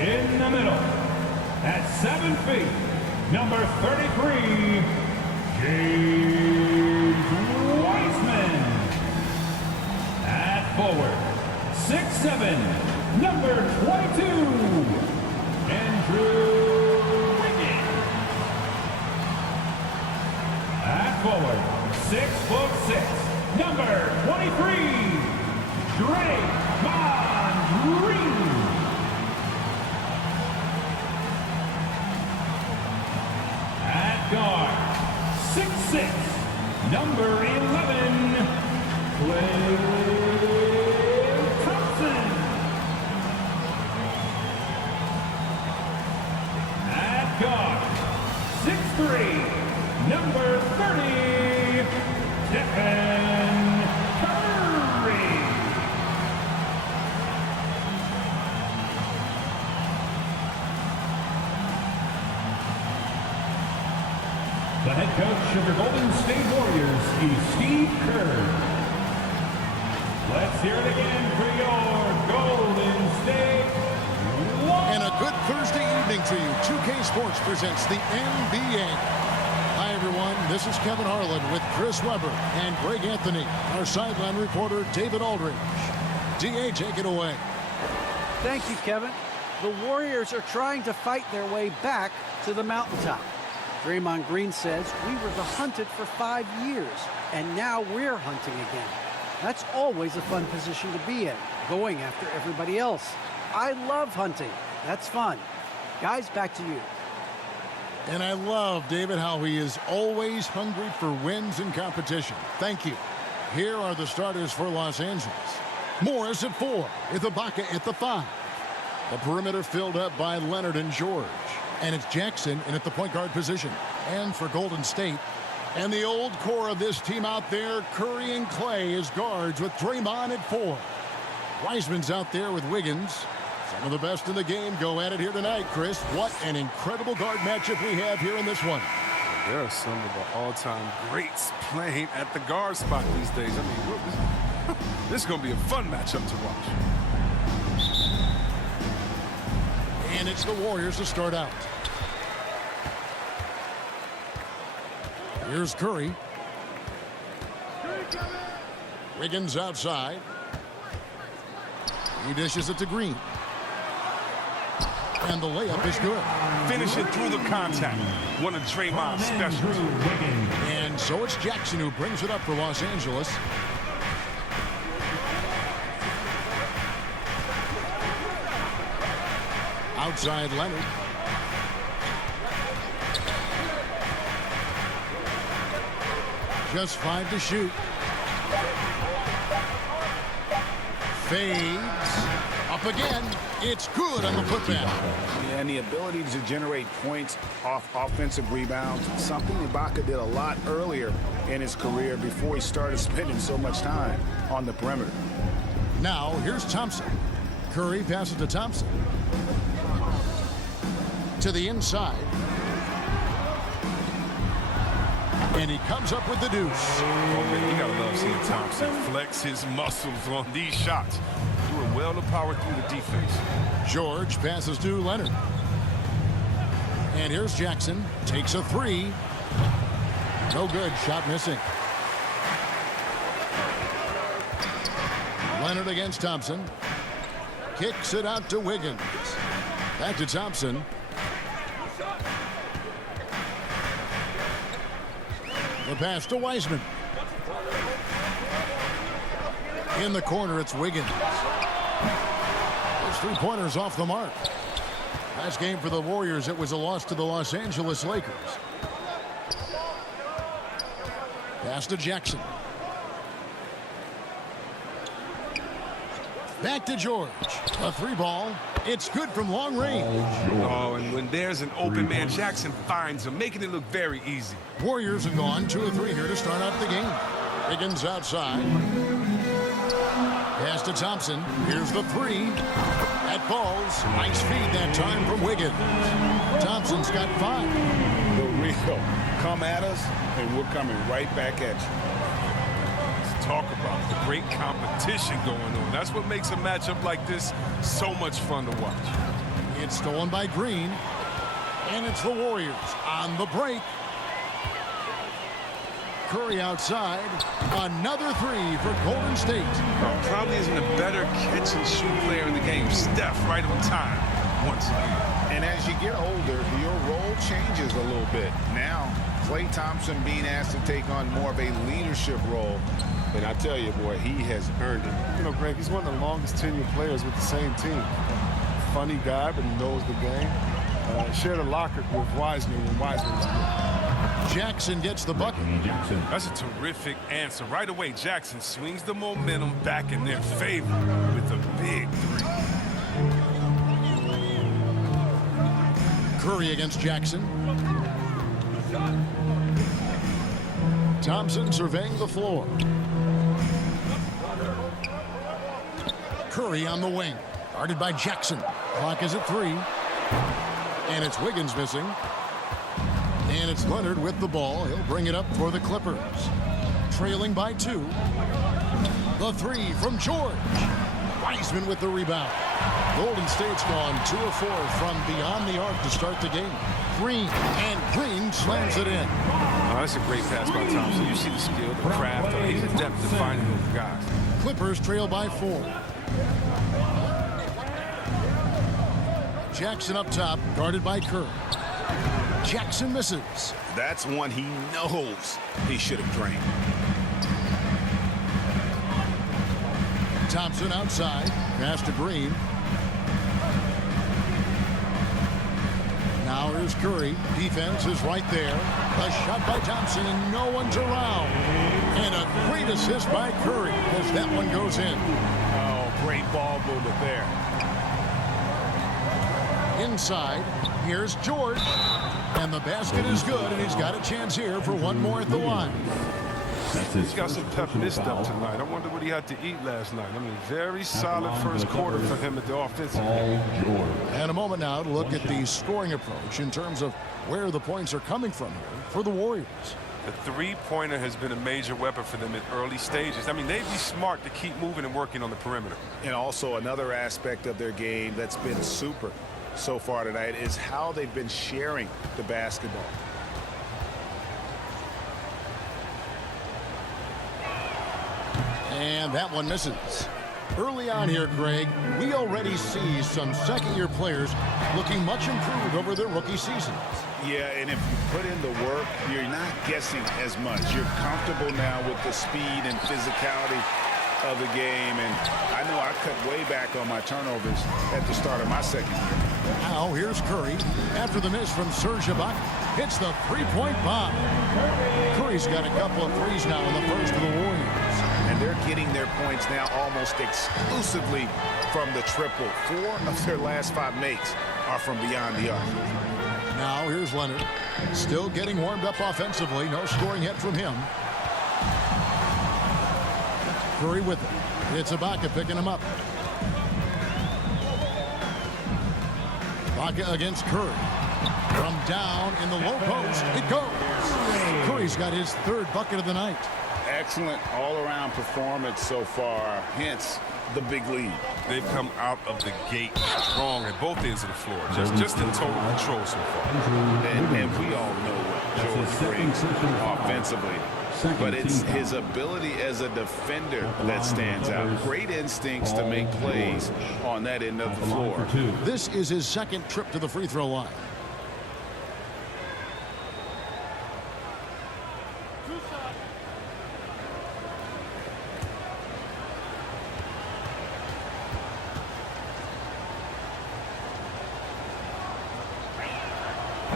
In the middle, at 7 feet, number 33, James Wiseman. At forward, 6'7", number 22, Andrew Wiggins. At forward, 6'6", number 23, Draymond Green. At guard, 6'6", number 11, Klay Thompson. At guard, 6'3", number 30, Stephen Curry. The head coach of the Golden State Warriors is Steve Kerr. Let's hear it again for your Golden State Warriors. And a good Thursday evening to you. 2K Sports presents the NBA. Hi, everyone. This is Kevin Harlan with Chris Webber and Greg Anthony. Our sideline reporter, David Aldridge. DA, take it away. Thank you, Kevin. The Warriors are trying to fight their way back to the mountaintop. Draymond Green says we were the hunted for 5 years, and now we're hunting again. That's always a fun position to be in, going after everybody else. I love hunting. That's fun. Guys, back to you. And I love, David, how he is always hungry for wins and competition. Thank you. Here are the starters for Los Angeles. Morris at 4, Ibaka at the 5. The perimeter filled up by Leonard and George. And it's Jackson in at the point guard position. And for Golden State, and the old core of this team out there, Curry and Klay as guards with Draymond at 4. Wiseman's out there with Wiggins. Some of the best in the game go at it here tonight, Chris. What an incredible guard matchup we have here in this one. There are some of the all-time greats playing at the guard spot these days. I mean, this is going to be a fun matchup to watch. And it's the Warriors to start out. Here's Curry. Wiggins outside. He dishes it to Green. And the layup is good. Finish it through the contact. One of Draymond's specials. And so it's Jackson who brings it up for Los Angeles. Outside Leonard. Just 5 to shoot. Fades. Up again. It's good on the putback. And the ability to generate points off offensive rebounds, something Ibaka did a lot earlier in his career before he started spending so much time on the perimeter. Now, here's Thompson. Curry passes to Thompson. To the inside. And he comes up with the deuce. Oh, man, you got to love seeing Thompson flex his muscles on these shots. Doing well to power through the defense. George passes to Leonard. And here's Jackson. Takes a 3. No good. Shot missing. Leonard against Thompson. Kicks it out to Wiggins. Back to Thompson. The pass to Wiseman. In the corner, it's Wiggins. Those 3-pointers off the mark. Last game for the Warriors, it was a loss to the Los Angeles Lakers. Pass to Jackson. Back to George. A 3-ball. It's good from long range. Oh, and when there's an open man, Jackson finds him, making it look very easy. Warriors have gone 2 of 3 here to start out the game. Wiggins outside. Pass to Thompson. Here's the 3. That falls. Nice feed that time from Wiggins. Thompson's got 5. The real come at us, and we're coming right back at you. Talk about the great competition going on. That's what makes a matchup like this so much fun to watch. It's stolen by Green. And it's the Warriors on the break. Curry outside. Another three for Golden State. Probably isn't a better catch-and-shoot player in the game. Steph right on time once again. And as you get older, your role changes a little bit. Now, Klay Thompson being asked to take on more of a leadership role. And I tell you, boy, he has earned it. You know, Greg, he's one of the longest tenured players with the same team. Funny guy, but he knows the game. Shared a locker with Wiseman when Wiseman was good. Jackson gets the bucket. Jackson. That's a terrific answer. Right away, Jackson swings the momentum back in their favor with a big three. Curry against Jackson. Thompson surveying the floor. Curry on the wing. Guarded by Jackson. Clock is at 3. And it's Wiggins missing. And it's Leonard with the ball. He'll bring it up for the Clippers. Trailing by 2. The three from George. Wiseman with the rebound. Golden State's gone 2 of 4 from beyond the arc to start the game. Green, and Green slams it in. Oh, that's a great pass by Thompson. You see the skill, the craft, the depth of finding those guys. Clippers trail by 4. Jackson up top, guarded by Curry. Jackson misses. That's one he knows he should have drained. Thompson outside, pass to Green. Now here's Curry. Defense is right there. A shot by Thompson, and no one's around. And a great assist by Curry as that one goes in. Oh, great ball movement there. Inside, here's George. And the basket is good, and he's got a chance here for one more at the line. He's got some tough misstep tonight. I wonder what he had to eat last night. I mean, very solid first quarter for him at the offensive end. And a moment now to look at the scoring approach in terms of where the points are coming from here for the Warriors. The three-pointer has been a major weapon for them at early stages. I mean, they'd be smart to keep moving and working on the perimeter. And also another aspect of their game that's been super so far tonight is how they've been sharing the basketball. And that one misses. Early on here, Greg, we already see some second-year players looking much improved over their rookie seasons. Yeah, and if you put in the work, you're not guessing as much. You're comfortable now with the speed and physicality of the game. And I know I cut way back on my turnovers at the start of my second year. Now here's Curry. After the miss from Serge Ibaka, hits the three-point bomb. Curry's got a couple of threes now in the first of the Warriors. And they're getting their points now almost exclusively from the triple. 4 of their last 5 makes are from beyond the arc. Now here's Leonard. Still getting warmed up offensively. No scoring yet from him. Curry with it. It's Ibaka picking him up. Ibaka against Curry. From down in the low post, it goes. Curry's got his 3rd bucket of the night. Excellent all-around performance so far, hence the big lead. They've come out of the gate strong at both ends of the floor, just in total control so far. And we all know what George brings offensively, but it's his ability as a defender that stands out. Great instincts to make plays on that end of the floor. This is his 2nd trip to the free throw line.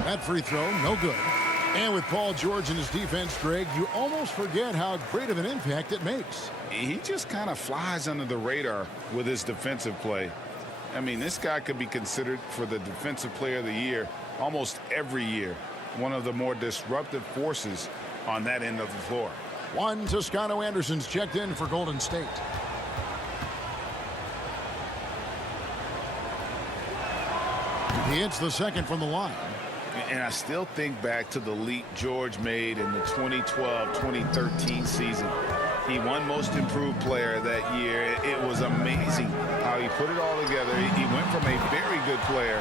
That free throw, no good. And with Paul George and his defense, Greg, you almost forget how great of an impact it makes. He just kind of flies under the radar with his defensive play. I mean, this guy could be considered for the Defensive Player of the Year almost every year. One of the more disruptive forces on that end of the floor. One Toscano Anderson's checked in for Golden State. He hits the 2nd from the line. And I still think back to the leap George made in the 2012-2013 season. He won Most Improved Player that year. It was amazing how he put it all together. He went from a very good player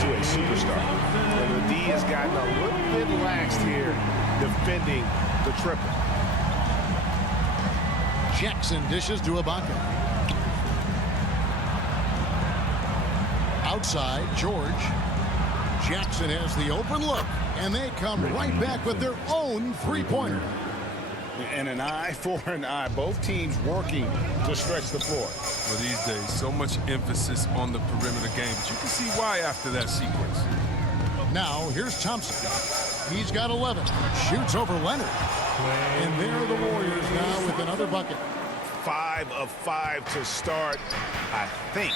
to a superstar. And the D has gotten a little bit laxed here defending the triple. Jackson dishes to Ibaka. Outside, George. Jackson has the open look, and they come right back with their own three-pointer. And an eye for an eye. Both teams working to stretch the floor. Well, these days, so much emphasis on the perimeter game, but you can see why after that sequence. Now, here's Thompson. He's got 11. Shoots over Leonard. And there are the Warriors now with another bucket. 5 of 5 to start. I think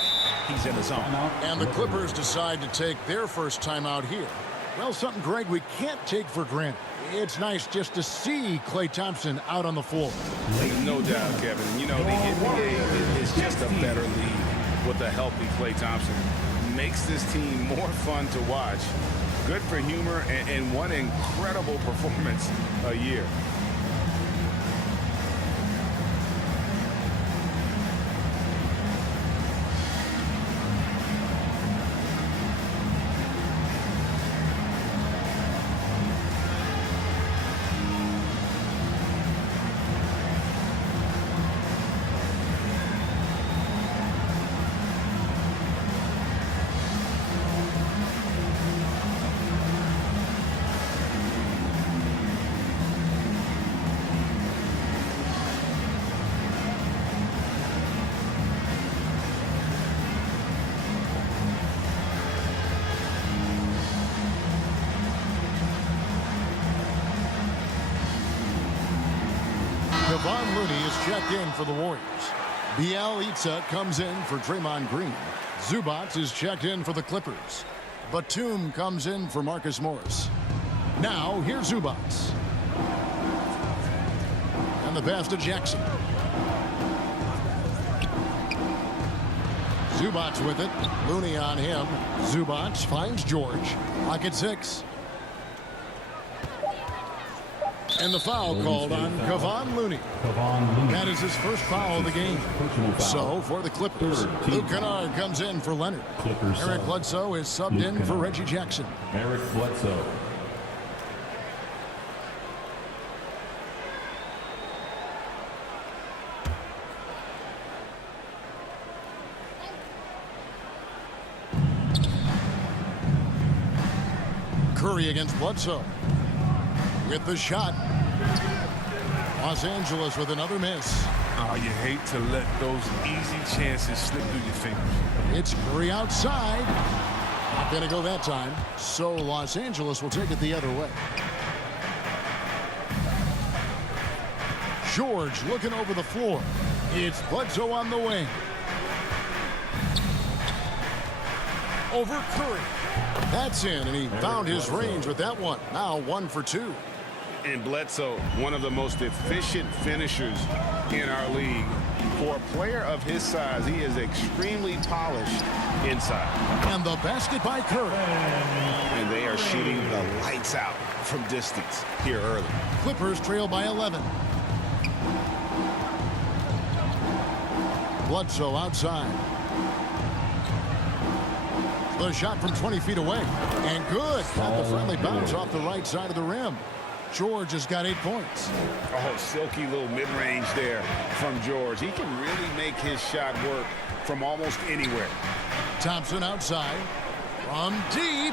he's in the zone. And the Clippers decide to take their first time out here. Well, something, Greg, we can't take for granted. It's nice just to see Klay Thompson out on the floor. No doubt, Kevin. You know, the NBA is just a better league with a healthy Klay Thompson. Makes this team more fun to watch. Good for humor and one incredible performance a year. Kevon Looney is checked in for the Warriors. Bielitsa comes in for Draymond Green. Zubac is checked in for the Clippers. Batum comes in for Marcus Morris. Now, here's Zubac. And the pass to Jackson. Zubac with it. Looney on him. Zubac finds George. Lock at 6. And the foul called on Kevon Looney. That is his first foul of the game. So for the Clippers, Luke Kennard comes in for Leonard. Eric Bledsoe is subbed in for Reggie Jackson. Eric Bledsoe. Curry against Bledsoe. With the shot. Los Angeles with another miss. Oh, you hate to let those easy chances slip through your fingers. It's Curry outside. Not going to go that time. So Los Angeles will take it the other way. George looking over the floor. It's Bledsoe on the wing. Over Curry. That's in, and he found his range with that one. Now 1 for 2. And Bledsoe, one of the most efficient finishers in our league. For a player of his size, he is extremely polished inside. And the basket by Curry. And they are shooting the lights out from distance here early. Clippers trail by 11. Bledsoe outside. The shot from 20 feet away. And good. Got the friendly bounce off the right side of the rim. George has got 8 points. Oh, silky little mid-range there from George. He can really make his shot work from almost anywhere. Thompson outside. From deep.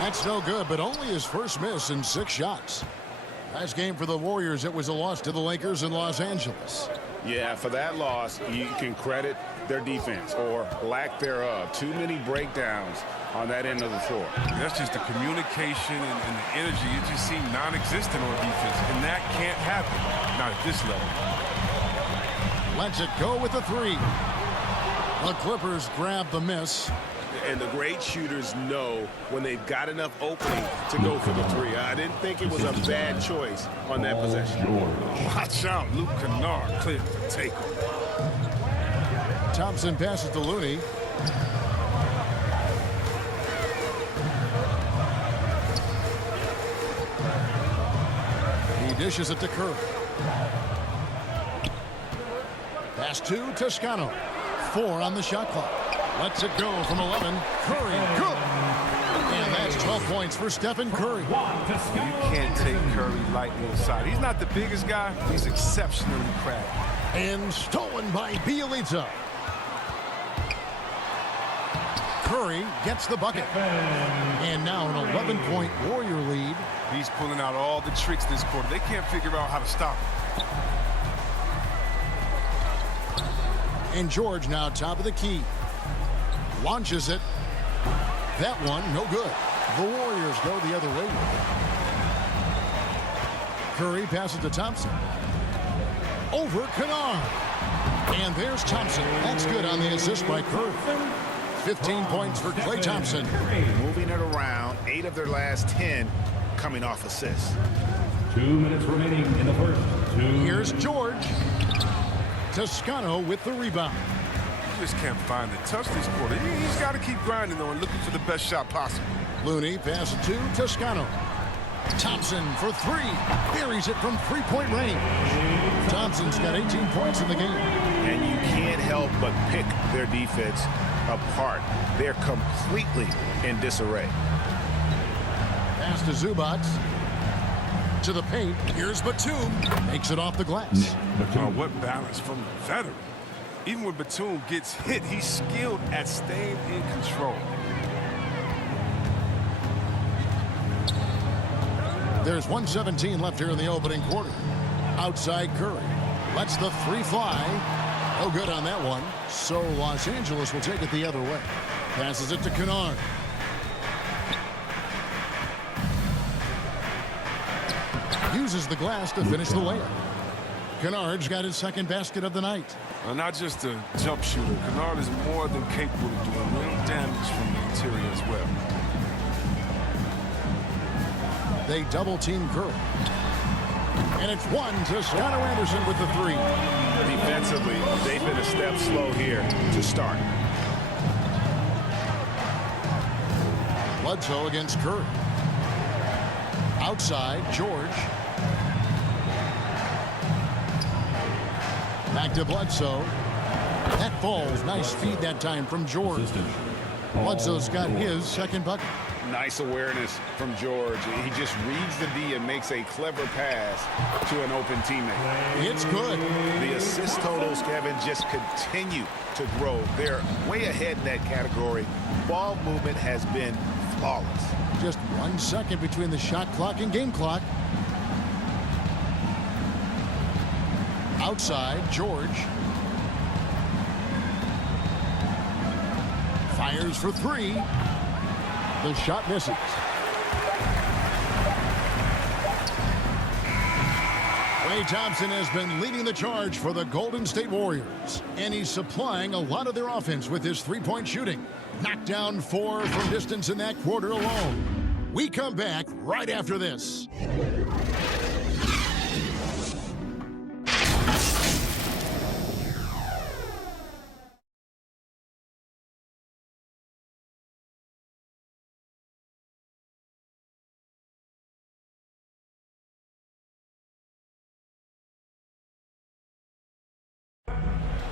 That's no good, but only his first miss in 6 shots. Last game for the Warriors, it was a loss to the Lakers in Los Angeles. Yeah, for that loss, you can credit their defense or lack thereof. Too many breakdowns on that end of the floor. That's just the communication and the energy. It just seemed non-existent on defense, and that can't happen. Not at this level. Lets it go with the 3. The Clippers grab the miss. And the great shooters know when they've got enough opening to go for the 3. I didn't think it was a bad choice on that possession. Watch out, Luke Kennard cleared the takeover. Thompson passes to Looney. He dishes it to Curry. Pass to Toscano. 4 on the shot clock. Lets it go from 11. Curry, good. And that's 12 points for Stephen Curry. You can't take Curry lightly inside. He's not the biggest guy. He's exceptionally crafty. And stolen by Bielitsa. Curry gets the bucket. And now an 11-point Warrior lead. He's pulling out all the tricks this quarter. They can't figure out how to stop him. And George now top of the key. Launches it. That one, no good. The Warriors go the other way with it. Curry passes to Thompson. Over Kennard. And there's Thompson. That's good on the assist by Curry. 15 points for Klay Thompson. Moving it around, 8 of their last 10 coming off assists. 2 minutes remaining in the first. Here's George. Toscano with the rebound. You just can't find the touch this quarter. He's got to keep grinding, though, and looking for the best shot possible. Looney passes to Toscano. Thompson for 3. Buries it from 3-point range. Thompson's got 18 points in the game. And you can't help but pick their defense apart. They're completely in disarray. Pass to Zubac. To the paint. Here's Batum. Makes it off the glass. What balance from the veteran. Even when Batum gets hit, he's skilled at staying in control. There's 1:17 left here in the opening quarter. Outside Curry. Lets the 3 fly. No good on that one. So Los Angeles will take it the other way. Passes it to Kennard. Uses the glass to finish the layup. Kennard's got his second basket of the night. Not just a jump shooter. Kennard is more than capable of doing real damage from the interior as well. They double team Curry. And it's one to Toscano Anderson with the 3. Defensively, they've been a step slow here to start. Bledsoe against Curry. Outside, George. Back to Bledsoe. That falls. Nice feed that time from George. Bledsoe's got his second bucket. Nice awareness from George. He just reads the D and makes a clever pass to an open teammate. It's good. The assist totals, Kevin, just continue to grow. They're way ahead in that category. Ball movement has been flawless. Just 1 second between the shot clock and game clock. Outside, George. Fires for 3. The shot misses. Klay Thompson has been leading the charge for the Golden State Warriors, and he's supplying a lot of their offense with his 3-point shooting. Knocked down 4 from distance in that quarter alone. We come back right after this.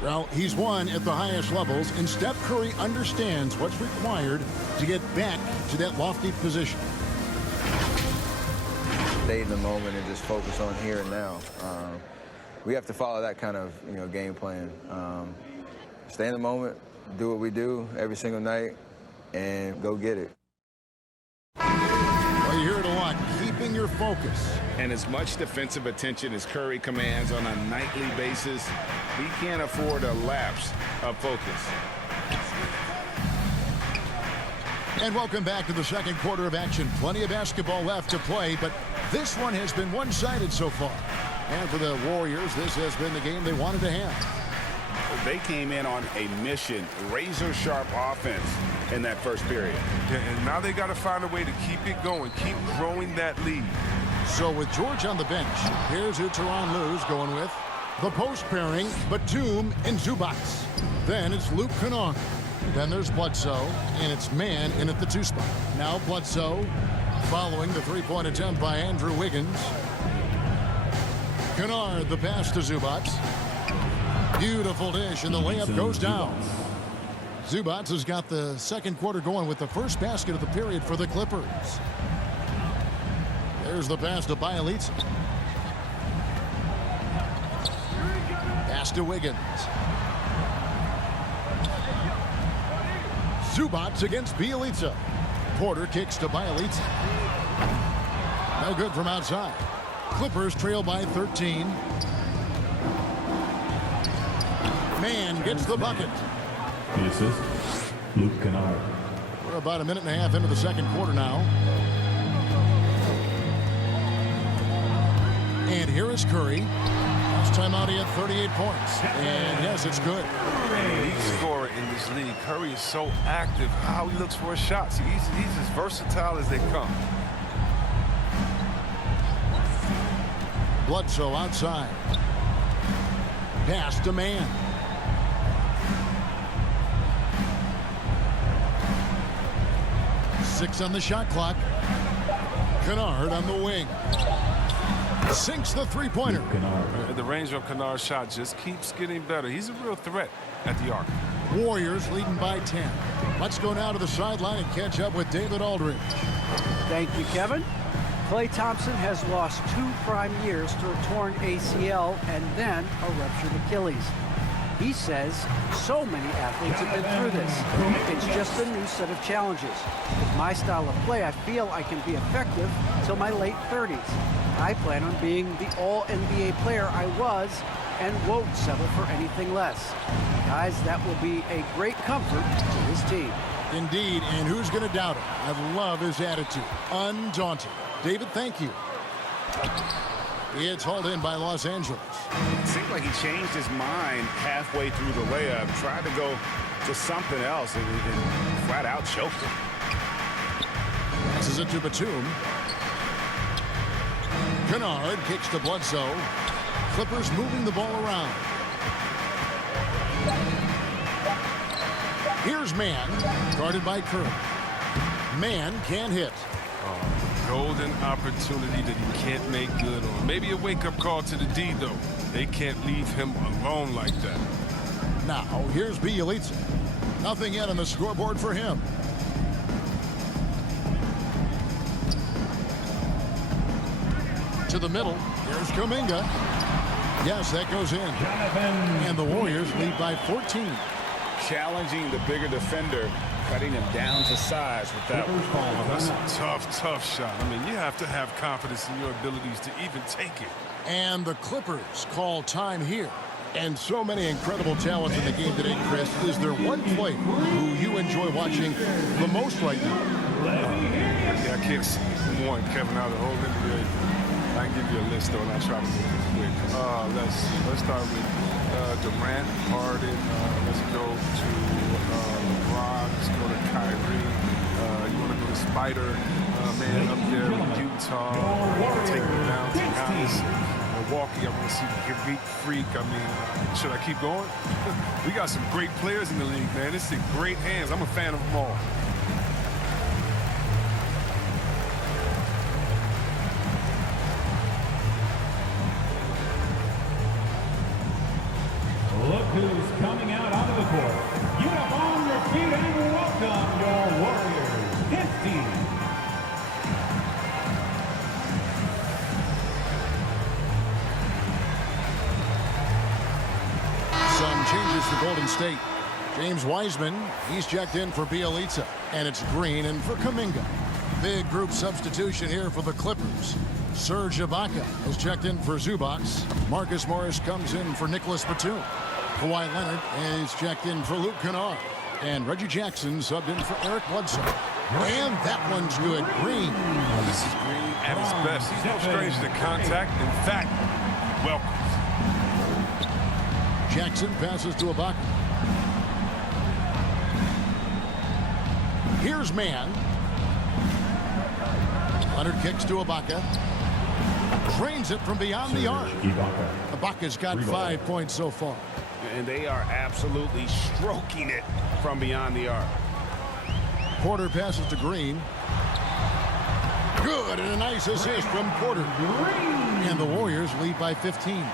Well, he's won at the highest levels, and Steph Curry understands what's required to get back to that lofty position. Stay in the moment and just focus on here and now. We have to follow that kind of game plan. Stay in the moment, do what we do every single night, and go get it. Well, you hear it a lot, keeping your focus. And as much defensive attention as Curry commands on a nightly basis, he can't afford a lapse of focus. And welcome back to the second quarter of action. Plenty of basketball left to play, but this one has been one-sided so far. And for the Warriors, this has been the game they wanted to have. They came in on a mission, razor-sharp offense in that first period. Yeah, and now they got to find a way to keep it going, keep growing that lead. So with George on the bench, here's who Tyronn Lue's going with. The post pairing, Batum and Zubac. Then it's Luke Kennard. Then there's Bledsoe, and it's man in at the 2 spot. Now Bledsoe following the 3-point attempt by Andrew Wiggins. Kennard, the pass to Zubac. Beautiful dish, and the layup goes down. Zubac has got the second quarter going with the first basket of the period for the Clippers. There's the pass to Bjelica. Pass to Wiggins. Zubac against Bjelica. Porter kicks to Bjelica. No good from outside. Clippers trail by 13. Man gets the bucket. The assist, Luke Kennard. We're about a minute and a half into the second quarter now. And here is Curry. Last time out he had 38 points. And yes, it's good. Lead scorer in this league. Curry is so active. How he looks for his shots. He's as versatile as they come. Bledsoe outside. Pass to Man. Six on the shot clock. Kennard on the wing. Sinks the three-pointer. The range of Kennard's shot just keeps getting better. He's a real threat at the arc. Warriors leading by 10. Let's go now to the sideline and catch up with David Aldridge. Thank you, Kevin. Klay Thompson has lost 2 prime years to a torn ACL and then a ruptured Achilles. He says so many athletes have been through this. It's just a new set of challenges. With my style of play, I feel I can be effective till my late 30s. I plan on being the all-NBA player I was and won't settle for anything less. Guys, that will be a great comfort to his team. Indeed, and who's going to doubt him? I love his attitude. Undaunted. David, thank you. It's hauled in by Los Angeles. It seemed like he changed his mind halfway through the layup, tried to go to something else, and flat out choked him. Passes it to Batum. Kennard kicks to Bledsoe. Clippers moving the ball around. Here's Man, guarded by Curry. Man can hit. Golden opportunity that he can't make good on. Maybe a wake-up call to the D, though. They can't leave him alone like that. Now, here's Bjelica. Nothing yet on the scoreboard for him. To the middle. Here's Kuminga. Yes, that goes in. And the Warriors lead by 14. Challenging the bigger defender, cutting him down to size with that one. Oh, that's a tough shot. I mean, you have to have confidence in your abilities to even take it. And the Clippers call time here. And so many incredible talents in the game today, Chris. Is there one player who you enjoy watching the most right now? Yeah, I can't see one, Kevin, out of the whole NBA. I can give you a list, though, and I'll try to move it quick. Let's start with Durant, Harden. Let's go to LeBron. Let's go to Kyrie. You want to go to Spider, man, up there in Utah. Take me down to Giannis. Milwaukee, I want to see the Greek Freak. I mean, should I keep going? We got some great players in the league, man. It's in great hands. I'm a fan of them all. Look who's coming out onto the court. You have on your feet and welcome your Warriors. His team. Some changes for Golden State. James Wiseman, he's checked in for Bjelica. And it's Green in for Kuminga. Big group substitution here for the Clippers. Serge Ibaka has checked in for Zubac. Marcus Morris comes in for Nicholas Batum. Kawhi Leonard is checked in for Luke Kennard. And Reggie Jackson subbed in for Eric Bledsoe. And that one's good. Green. This is Green at his best. He's no stranger to contact. In fact, welcome. Jackson passes to Ibaka. Here's Man. Leonard kicks to Ibaka. Drains it from beyond the arc. Ibaka's got 5 points so far. And they are absolutely stroking it from beyond the arc. Porter passes to Green. Good, and a nice assist from Porter. And the Warriors lead by 15.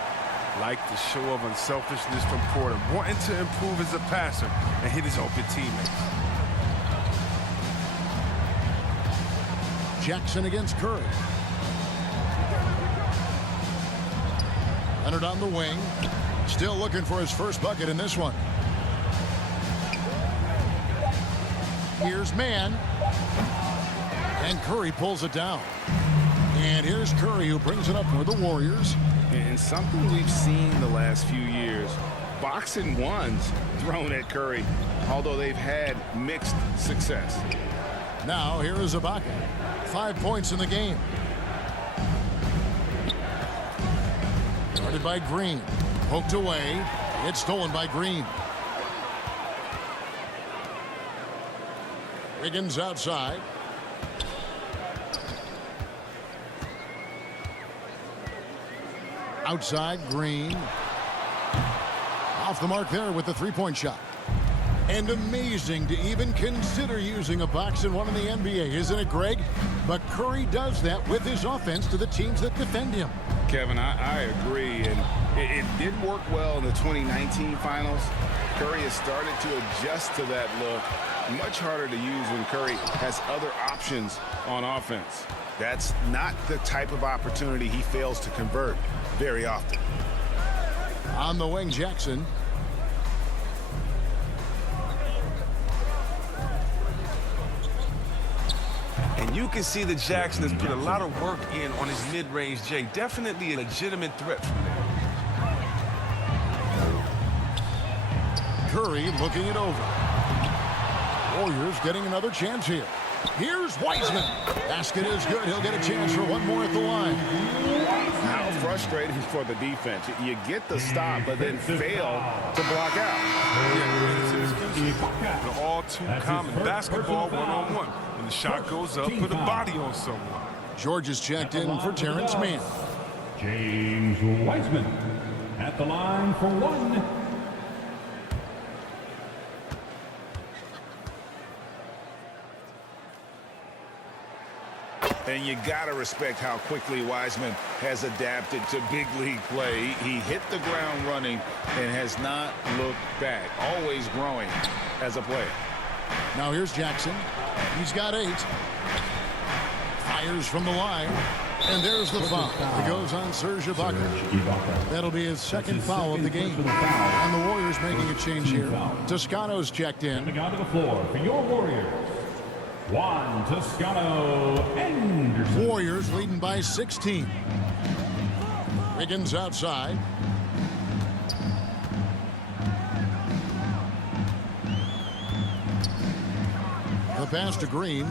Like the show of unselfishness from Porter, wanting to improve as a passer and hit his open teammates. Jackson against Curry. Leonard on the wing. Still looking for his first bucket in this one. Here's Mann. And Curry pulls it down. And here's Curry, who brings it up for the Warriors. And something we've seen the last few years, boxing ones thrown at Curry, although they've had mixed success. Now here is Ibaka. 5 points in the game. Guarded by Green. Poked away. It's stolen by Green. Wiggins outside. Outside, Green. Off the mark there with the three-point shot. And amazing to even consider using a box and one in the NBA, isn't it, Greg? But Curry does that with his offense to the teams that defend him. Kevin, I agree, and it did work well in the 2019 finals. Curry has started to adjust to that look. Much harder to use when Curry has other options on offense. That's not the type of opportunity he fails to convert very often. On the wing, Jackson. And you can see that Jackson has put a lot of work in on his mid-range J. Definitely a legitimate threat from there. Curry looking it over. Warriors getting another chance here. Here's Wiseman. Basket is good. He'll get a chance for one more at the line. How frustrating for the defense. You get the stop, but then fail to block out. The all too common basketball one-on-one. When the shot goes up, put a body on someone. George is checked in for Terrence Mann. James Wiseman at the line for one. And you got to respect how quickly Wiseman has adapted to big league play. He hit the ground running and has not looked back. Always growing as a player. Now here's Jackson. He's got 8. Fires from the line. And there's the foul. It goes on Serge Ibaka. That'll be his second foul of the game. And the Warriors making a change here. Toscano's checked in. Coming onto the floor for your Warriors, Juan Toscano Anderson. Warriors leading by 16. Wiggins outside. The pass to Green.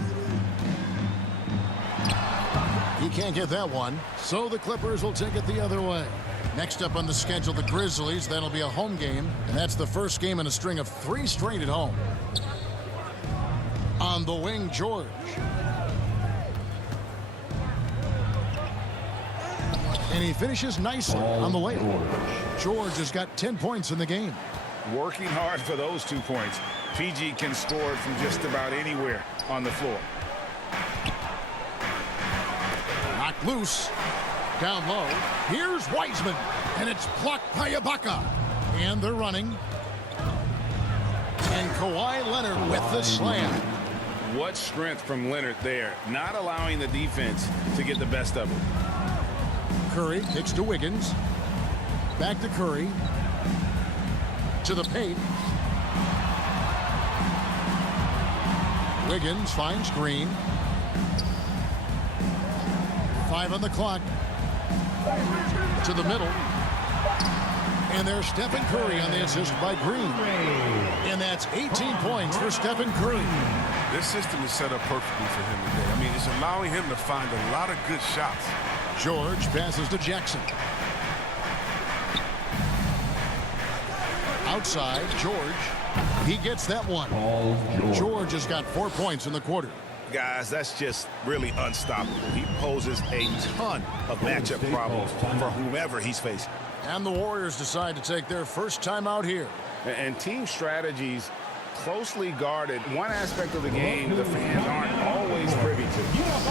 He can't get that one, so the Clippers will take it the other way. Next up on the schedule, the Grizzlies. That'll be a home game, and that's the first game in a string of 3 straight at home. On the wing, George. And he finishes nicely on the layup. George has got 10 points in the game. Working hard for those 2 points. PG can score from just about anywhere on the floor. Knocked loose. Down low. Here's Wiseman. And it's blocked by Ibaka. And they're running. And Kawhi Leonard with the slam. What strength from Leonard there, not allowing the defense to get the best of him. Curry kicks to Wiggins. Back to Curry. To the paint. Wiggins finds Green. 5 on the clock. To the middle. And there's Stephen Curry on the assist by Green. And that's 18 points for Stephen Curry. This system is set up perfectly for him today. I mean, it's allowing him to find a lot of good shots. George passes to Jackson. Outside, George. He gets that one. George has got 4 points in the quarter. Guys, that's just really unstoppable. He poses a ton of matchup problems for whomever he's facing. And the Warriors decide to take their first time out here. And team strategies closely guarded. One aspect of the game the fans aren't always privy to.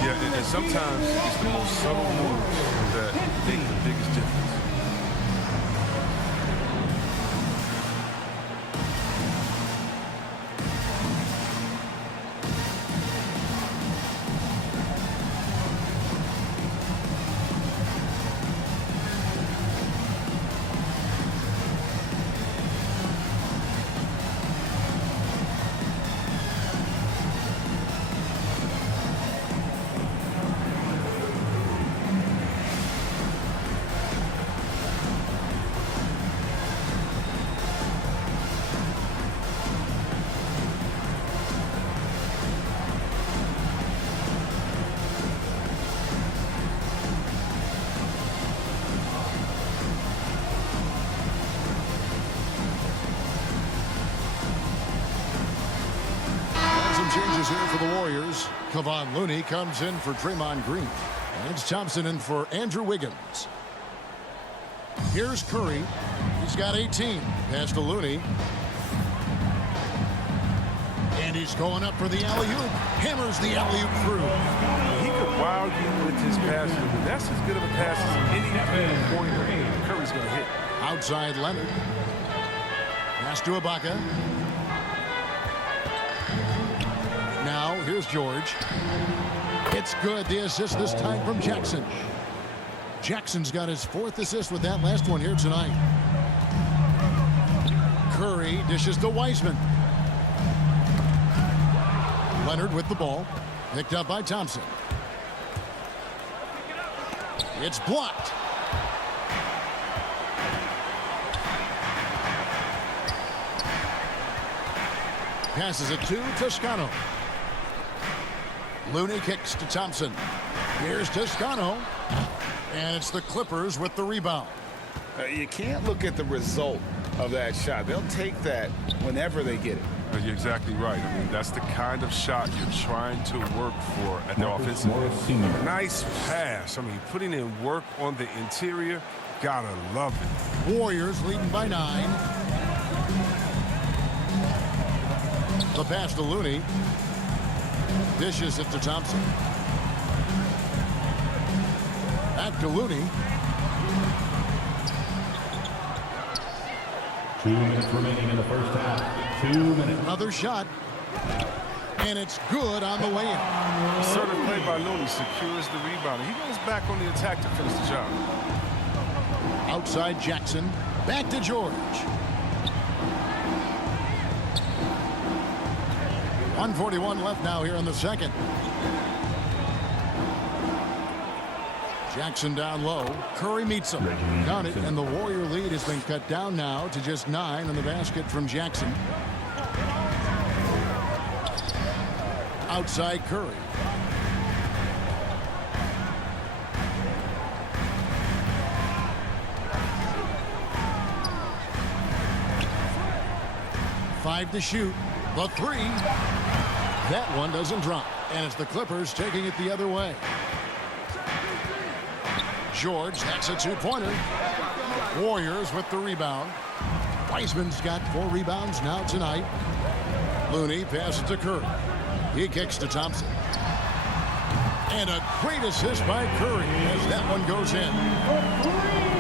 Yeah, and sometimes it's the most subtle moves that make the biggest difference. changes here for the Warriors. Kevon Looney comes in for Draymond Green. And it's Thompson in for Andrew Wiggins. Here's Curry. He's got 18. Pass to Looney. And he's going up for the alley-oop. Hammers the alley-oop through. He could wow you with his passes, but that's as good of a pass as any three-pointer Curry's going to hit. Outside Leonard. Pass to Ibaka. Now, here's George. It's good. The assist this time from Jackson. Jackson's got his 4th assist with that last one here tonight. Curry dishes to Wiseman. Leonard with the ball. Picked up by Thompson. It's blocked. Passes it to Toscano. Looney kicks to Thompson. Here's Toscano. And it's the Clippers with the rebound. You can't look at the result of that shot. They'll take that whenever they get it. You're exactly right. I mean, that's the kind of shot you're trying to work for at the offensive end. Nice pass. I mean, putting in work on the interior, gotta love it. Warriors leading by 9. The pass to Looney. Dishes it to Thompson. Back to Looney. 2 minutes remaining in the first half. 2 minutes. Another shot. And it's good on the way in. A certain play by Looney secures the rebound. He goes back on the attack to finish the job. Outside Jackson. Back to George. 1:41 left now here in the second. Jackson down low. Curry meets him. Count it, and the Warrior lead has been cut down now to just 9 in the basket from Jackson. Outside Curry. Five to shoot. The 3. That one doesn't drop. And it's the Clippers taking it the other way. George, that's a 2-pointer. Warriors with the rebound. Wiseman's got 4 rebounds now tonight. Looney passes to Curry. He kicks to Thompson. And a great assist by Curry as that one goes in.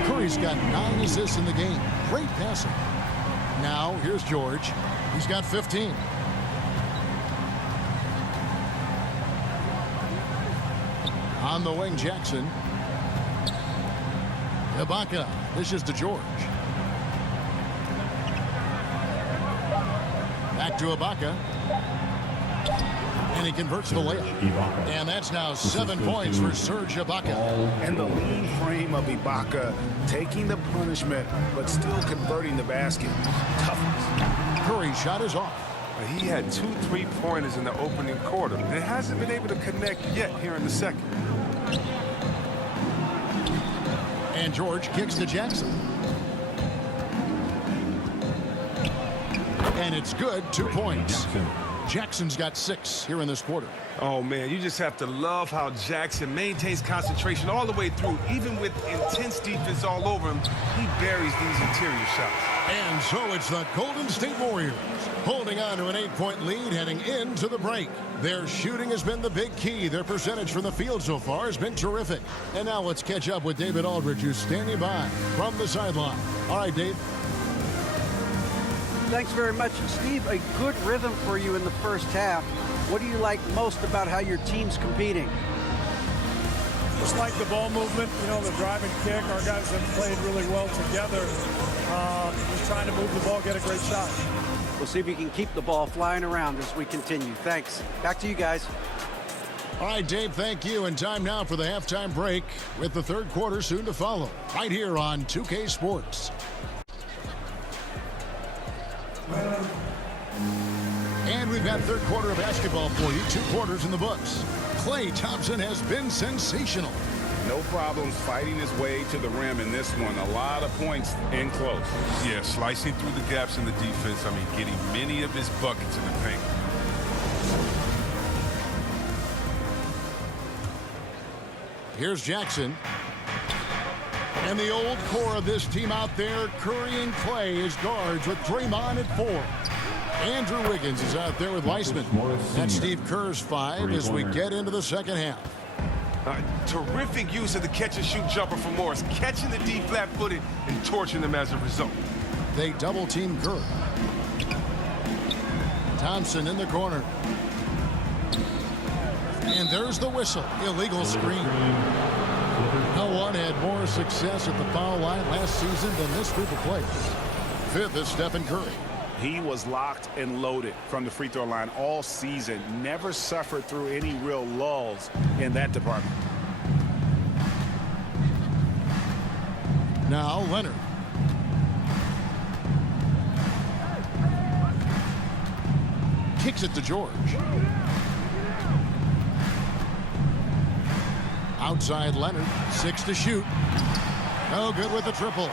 Curry's got 9 assists in the game. Great passing. Now, here's George. He's got 15. On the wing, Jackson. Ibaka. This is to George. Back to Ibaka. And he converts the layup. And that's now 7 points for Serge Ibaka. And the lean frame of Ibaka, taking the punishment, but still converting the basket. Toughness. Curry's shot is off. He had 2 3-pointers in the opening quarter. It hasn't been able to connect yet here in the second. And George kicks to Jackson. And it's good. 2 points. Jackson's got 6 here in this quarter. Oh, man, you just have to love how Jackson maintains concentration all the way through. Even with intense defense all over him, he buries these interior shots. And so it's the Golden State Warriors holding on to an 8-point lead heading into the break. Their shooting has been the big key. Their percentage from the field so far has been terrific. And now let's catch up with David Aldridge, who's standing by from the sideline. All right, Dave. Thanks very much, Steve. A good rhythm for you in the first half. What do you like most about how your team's competing? Just like the ball movement, you know, the drive and kick. Our guys have played really well together. Just trying to move the ball, get a great shot. We'll see if you can keep the ball flying around as we continue. Thanks. Back to you guys. All right, Dave, thank you. And time now for the halftime break with the third quarter soon to follow right here on 2K Sports. And we've got third quarter of basketball for you. 2 quarters in the books. Klay Thompson has been sensational. No problems fighting his way to the rim in this one. A lot of points in close. Yeah, slicing through the gaps in the defense. I mean, getting many of his buckets in the paint. Here's Jackson. And the old core of this team out there, Curry and Clay as guards with Draymond at 4. Andrew Wiggins is out there with Weissman. That's Steve Kerr's 5 as we get into the second half. Terrific use of the catch-and-shoot jumper from Morris, catching the D flat-footed and torching them as a result. They double-team Kerr. Thompson in the corner. And there's the whistle. Illegal screen. No one had more success at the foul line last season than this group of players. 5th is Stephen Curry. He was locked and loaded from the free throw line all season. Never suffered through any real lulls in that department. Now Leonard. Kicks it to George. Outside Leonard. 6 to shoot. No good with the triple.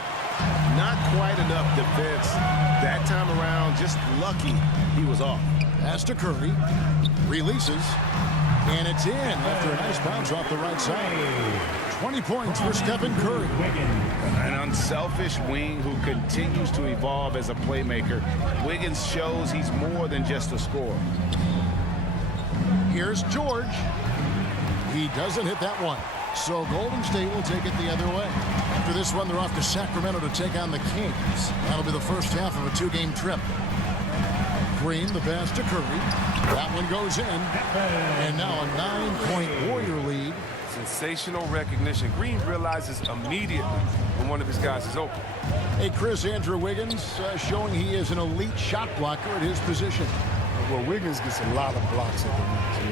Not quite enough defense that time around. Just lucky he was off. Pass to Curry. Releases. And it's in after a nice bounce off the right side. 20 points for Stephen Curry. An unselfish wing who continues to evolve as a playmaker. Wiggins shows he's more than just a scorer. Here's George. He doesn't hit that one. So Golden State will take it the other way. After this one, they're off to Sacramento to take on the Kings. That'll be the first half of a 2-game trip. Green, the pass to Curry. That one goes in. And now a 9-point Warrior lead. Sensational recognition. Green realizes immediately when one of his guys is open. Hey, Chris, Andrew Wiggins showing he is an elite shot blocker at his position. Well, Wiggins gets a lot of blocks at the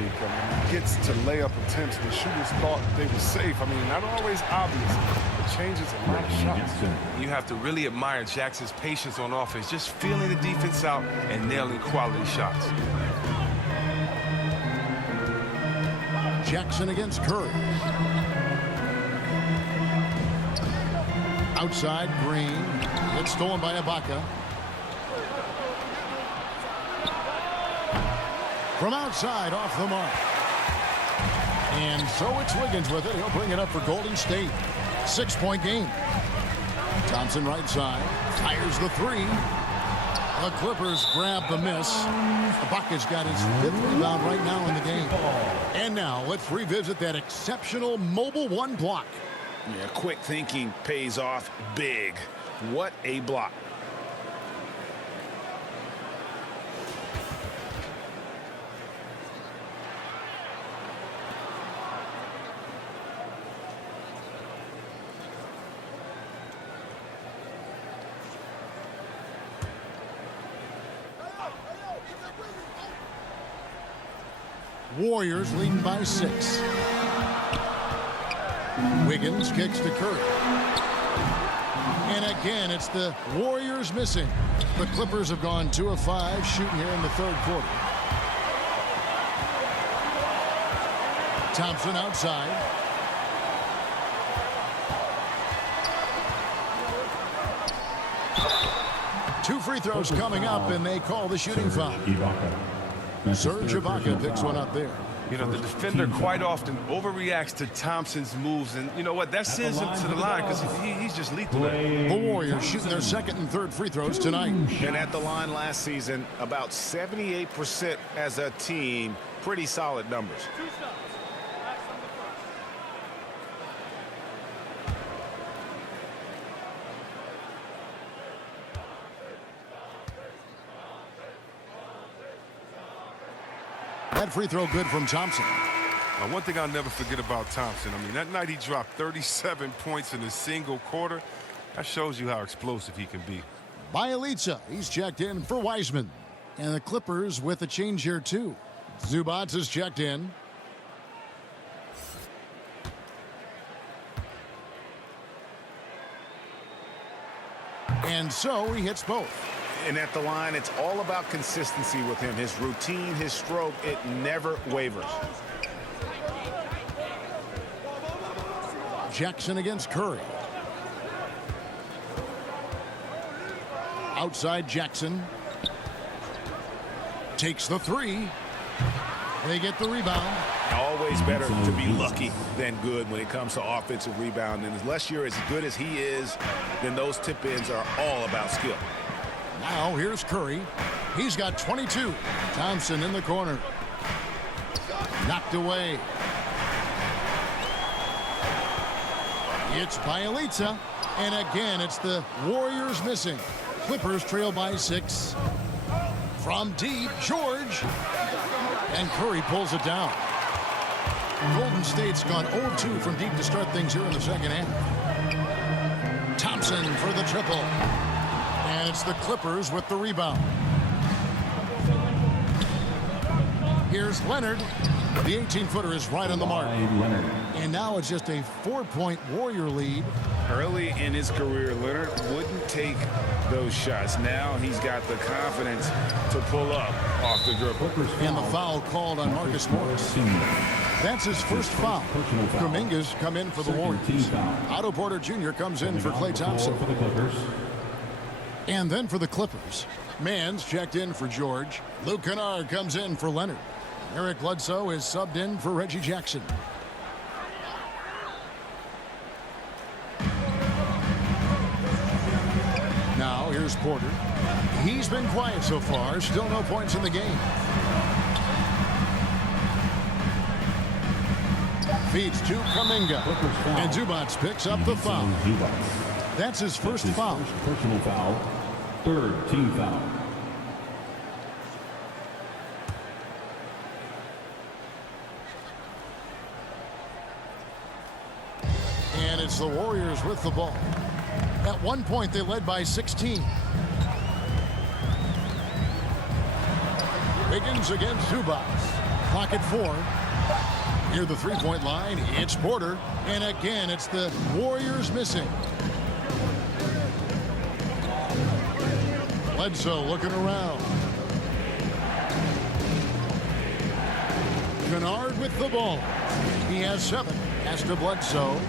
league. I mean, he gets to layup attempts when shooters thought they were safe. I mean, not always obvious. It changes a lot of shots. You have to really admire Jackson's patience on offense, just feeling the defense out and nailing quality shots. Jackson against Curry. Outside, Green. It's stolen by Ibaka. From outside, off the mark. And so it's Wiggins with it. He'll bring it up for Golden State. 6-point game. Thompson right side. Fires the 3. The Clippers grab the miss. Ibaka's got his 5th rebound right now in the game. And now let's revisit that exceptional mobile 1 block. Yeah, quick thinking pays off big. What a block. Warriors leading by 6. Wiggins kicks to Curry. And again, it's the Warriors missing. The Clippers have gone 2 of 5 shooting here in the 3rd quarter. Thompson outside. Two free throws coming up, and they call the shooting foul. Serge Ibaka picks one up there. You know, the defender quite often overreacts to Thompson's moves, and you know what? That sends him to the line because he's just lethal. The Warriors shooting their 2nd and 3rd free throws tonight. And at the line last season, about 78% as a team. Pretty solid numbers. That free throw good from Thompson. Now, one thing I'll never forget about Thompson, I mean, that night he dropped 37 points in a single quarter. That shows you how explosive he can be. Bjelica, he's checked in for Wiseman. And the Clippers with a change here, too. Zubac is checked in. And so he hits both. And at the line, it's all about consistency with him. His routine, his stroke, it never wavers. Jackson against Curry. Outside Jackson. Takes the 3. They get the rebound. Always better to be lucky than good when it comes to offensive rebound. And unless you're as good as he is, then those tip-ins are all about skill. Now here's Curry. He's got 22. Thompson in the corner. Knocked away. It's Bjelica. And again, it's the Warriors missing. Clippers trail by 6. From deep, George. And Curry pulls it down. Golden State's gone 0-2 from deep to start things here in the second half. Thompson for the triple. And it's the Clippers with the rebound. Here's Leonard. The 18-footer is right on the mark. And now it's just a 4-point Warrior lead. Early in his career, Leonard wouldn't take those shots. Now he's got the confidence to pull up off the dribble. And the foul called on Marcus Morris. That's his first foul. Kuminga's come in for the Warriors. Otto Porter Jr. comes in for Klay Thompson. And then for the Clippers, Mans checked in for George. Luke Kennard comes in for Leonard. Eric Bledsoe is subbed in for Reggie Jackson. Now here's Porter. He's been quiet so far. Still no points in the game. Feeds to Kuminga. And Zubac picks up the foul. That's his first foul. Personal foul. Third team foul. And it's the Warriors with the ball. At one point, they led by 16. Wiggins against Zubac. Clock at 4. Near the three-point line, it's Porter. And again, it's the Warriors missing. Bledsoe looking around. Kennard with the ball. He has 7. Pass to Bledsoe.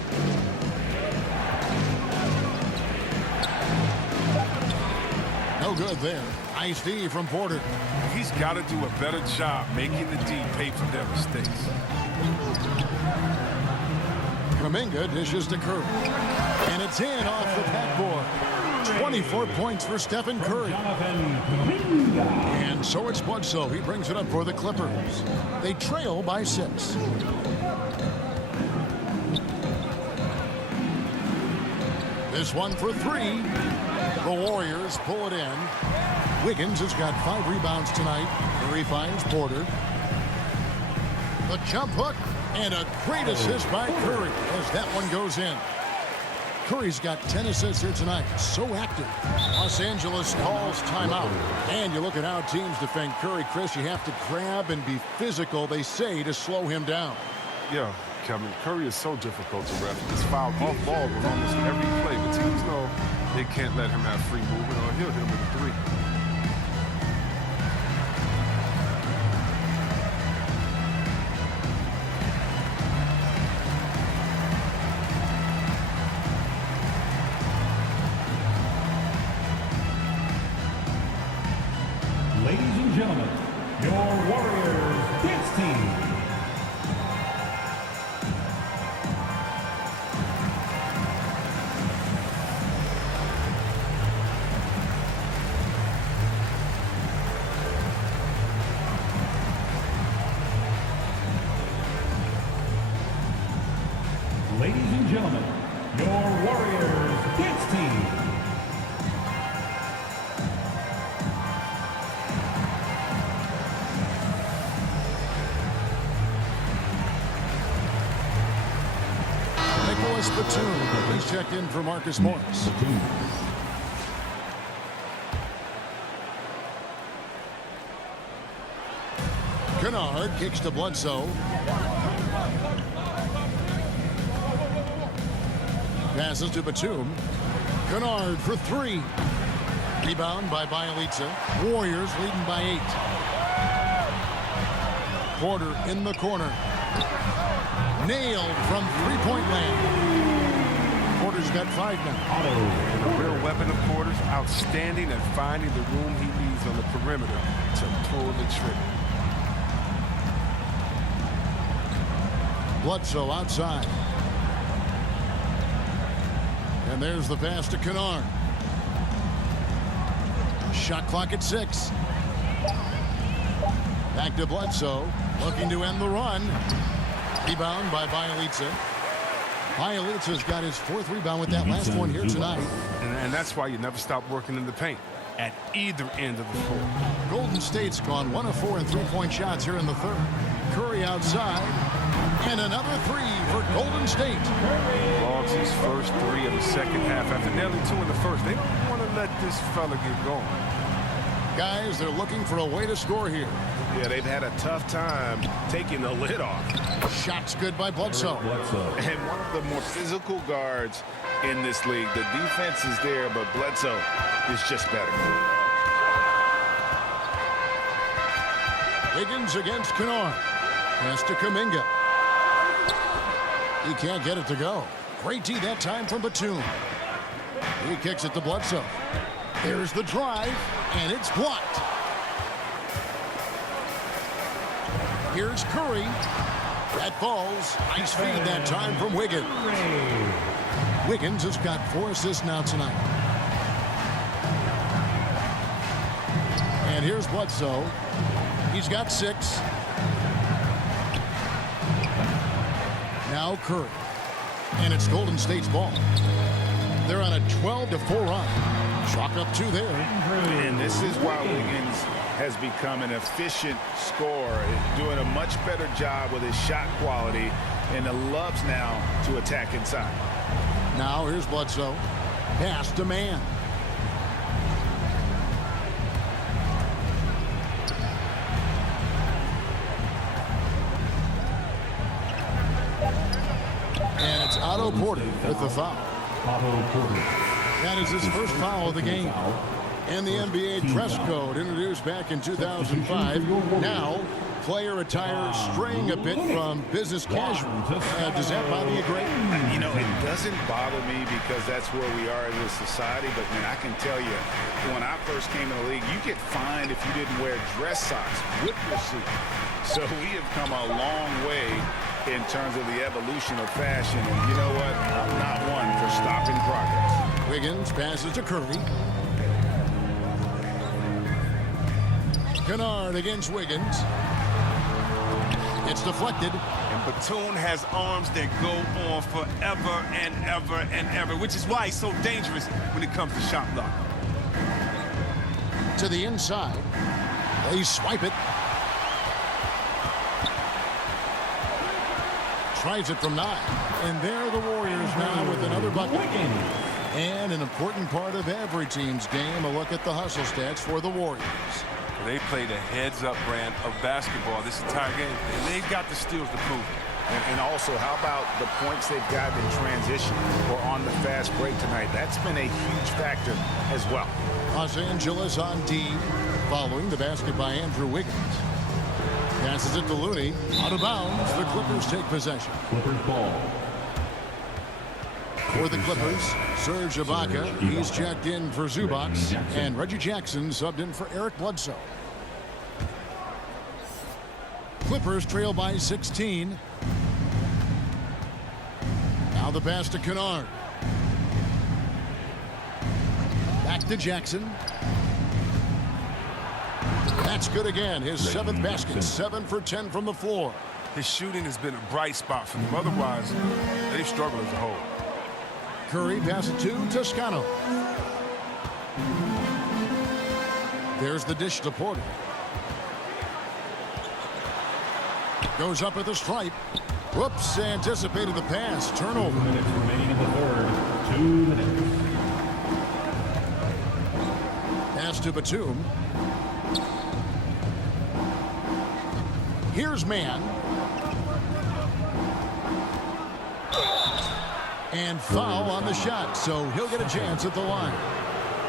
No good there. Nice D from Porter. He's got to do a better job making the D pay for their mistakes. Kuminga dishes to Curry. And it's in off the backboard. 24 points for Stephen Curry. And so it's Bledsoe. He brings it up for the Clippers. They trail by 6. This one for 3. The Warriors pull it in. Wiggins has got 5 rebounds tonight. Curry finds Porter. The jump hook and a great assist by Curry as that one goes in. Curry's got 10 assists here tonight. So active. Los Angeles calls timeout. And you look at how teams defend Curry, Chris. You have to grab and be physical, they say, to slow him down. Yeah, Kevin, Curry is so difficult to ref. He's fouled off ball with almost every play. But teams know they can't let him have free movement or he'll hit him with a 3. Ladies and gentlemen, your Warriors dance team. Ladies and gentlemen, your Warriors dance team. Nicholas Batum. He's checked in for Marcus Morris. Kennard kicks to Bledsoe. Passes to Batum. Kennard for 3. Rebound by Bjelica. Warriors leading by 8. Porter in the corner. Nailed from three-point land. Porter's got 5 now. The real weapon of Porter's outstanding at finding the room he needs on the perimeter to pull the trigger. Bledsoe outside. And there's the pass to Kennard. Shot clock at 6. Back to Bledsoe, looking to end the run. Rebound by Bjelica. Bjelica's got his 4th rebound with that last one here tonight. And that's why you never stop working in the paint at either end of the floor. Golden State's gone 1 of 4 in 3-point shots here in the 3rd. Curry outside. And another 3 for Golden State. Logs his first 3 of the second half after nearly 2 in the first. They don't want to let this fella get going. Guys, they're looking for a way to score here. Yeah, they've had a tough time taking the lid off. Shots good by Bledsoe. And one of the more physical guards in this league. The defense is there, but Bledsoe is just better. Wiggins against Kennard. Pass to Kuminga. He can't get it to go. Great D that time from Batum. He kicks it to Bledsoe. There's the drive, and it's blocked. Here's Curry. That falls. Nice feed that time from Wiggins. Wiggins has got 4 assists now tonight. And here's Bledsoe. He's got 6. Now Curry. And it's Golden State's ball. They're on a 12-4 run. Chalk up 2 there. And this is why Wiggins has become an efficient scorer, doing a much better job with his shot quality, and loves now to attack inside. Now here's Bledsoe. Pass to Mann. And it's Otto Porter with the foul. That is his first foul of the game. And the NBA dress code introduced back in 2005. Now, player attire straying a bit from business casual. Does that bother you, Greg? You know, it doesn't bother me because that's where we are as a society. But, man, I can tell you, when I first came in the league, you get fined if you didn't wear dress socks with your suit. So we have come a long way in terms of the evolution of fashion. And you know what? I'm not one for stopping progress. Wiggins passes to Curry. Kennard against Wiggins. It's deflected. And Batum has arms that go on forever and ever and ever, which is why he's so dangerous when it comes to shot block. To the inside. They swipe it. Tries it from 9. And there are the Warriors now with another bucket. And an important part of every team's game, a look at the hustle stats for the Warriors. They played a heads-up brand of basketball this entire game, and they've got the steals to prove it. And also, how about the points they've gotten in transition or on the fast break tonight? That's been a huge factor as well. Los Angeles on D, following the basket by Andrew Wiggins. Passes it to Looney. Out of bounds. The Clippers take possession. Clippers ball. For the Clippers, Serge Ibaka. He's checked in for Zubac. And Reggie Jackson subbed in for Eric Bledsoe. Clippers trail by 16. Now the pass to Kennard. Back to Jackson. That's good again. His 7th basket. 7 for 10 from the floor. His shooting has been a bright spot for them. Otherwise, they've struggled as a whole. Curry passes to Toscano. There's the dish to Porter. Goes up at the stripe. Whoops, anticipated the pass. Turnover. 2 minutes remaining in the 3rd. 2 minutes. Pass to Batum. Here's Mann. And foul on the shot, so he'll get a chance at the line.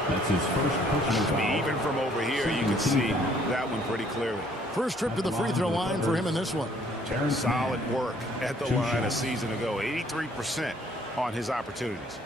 That's his first personal foul. Even from over here, you can see that one pretty clearly. First trip to the free throw line for him in this one. Solid work at the line a season ago. 83% on his opportunities.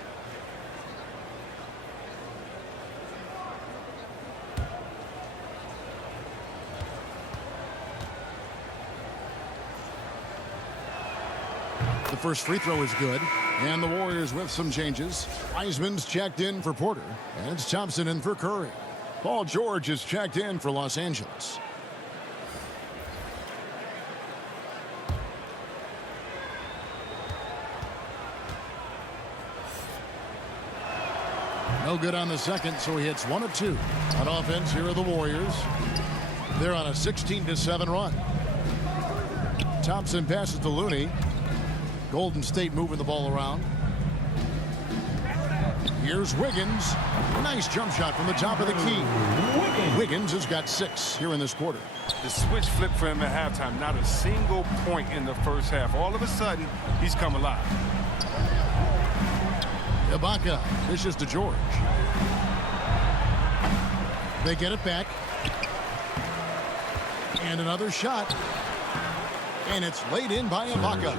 The first free throw is good. And the Warriors with some changes. Wiseman's checked in for Porter. And it's Thompson in for Curry. Paul George is checked in for Los Angeles. No good on the second, so he hits 1 of 2. On offense, here are the Warriors. They're on a 16-7 run. Thompson passes to Looney. Golden State moving the ball around. Here's Wiggins. Nice jump shot from the top of the key. Wiggins has got 6 here in this quarter. The switch flipped for him at halftime. Not a single point in the first half. All of a sudden, he's come alive. Ibaka dishes to George. They get it back. And another shot. And it's laid in by Ibaka.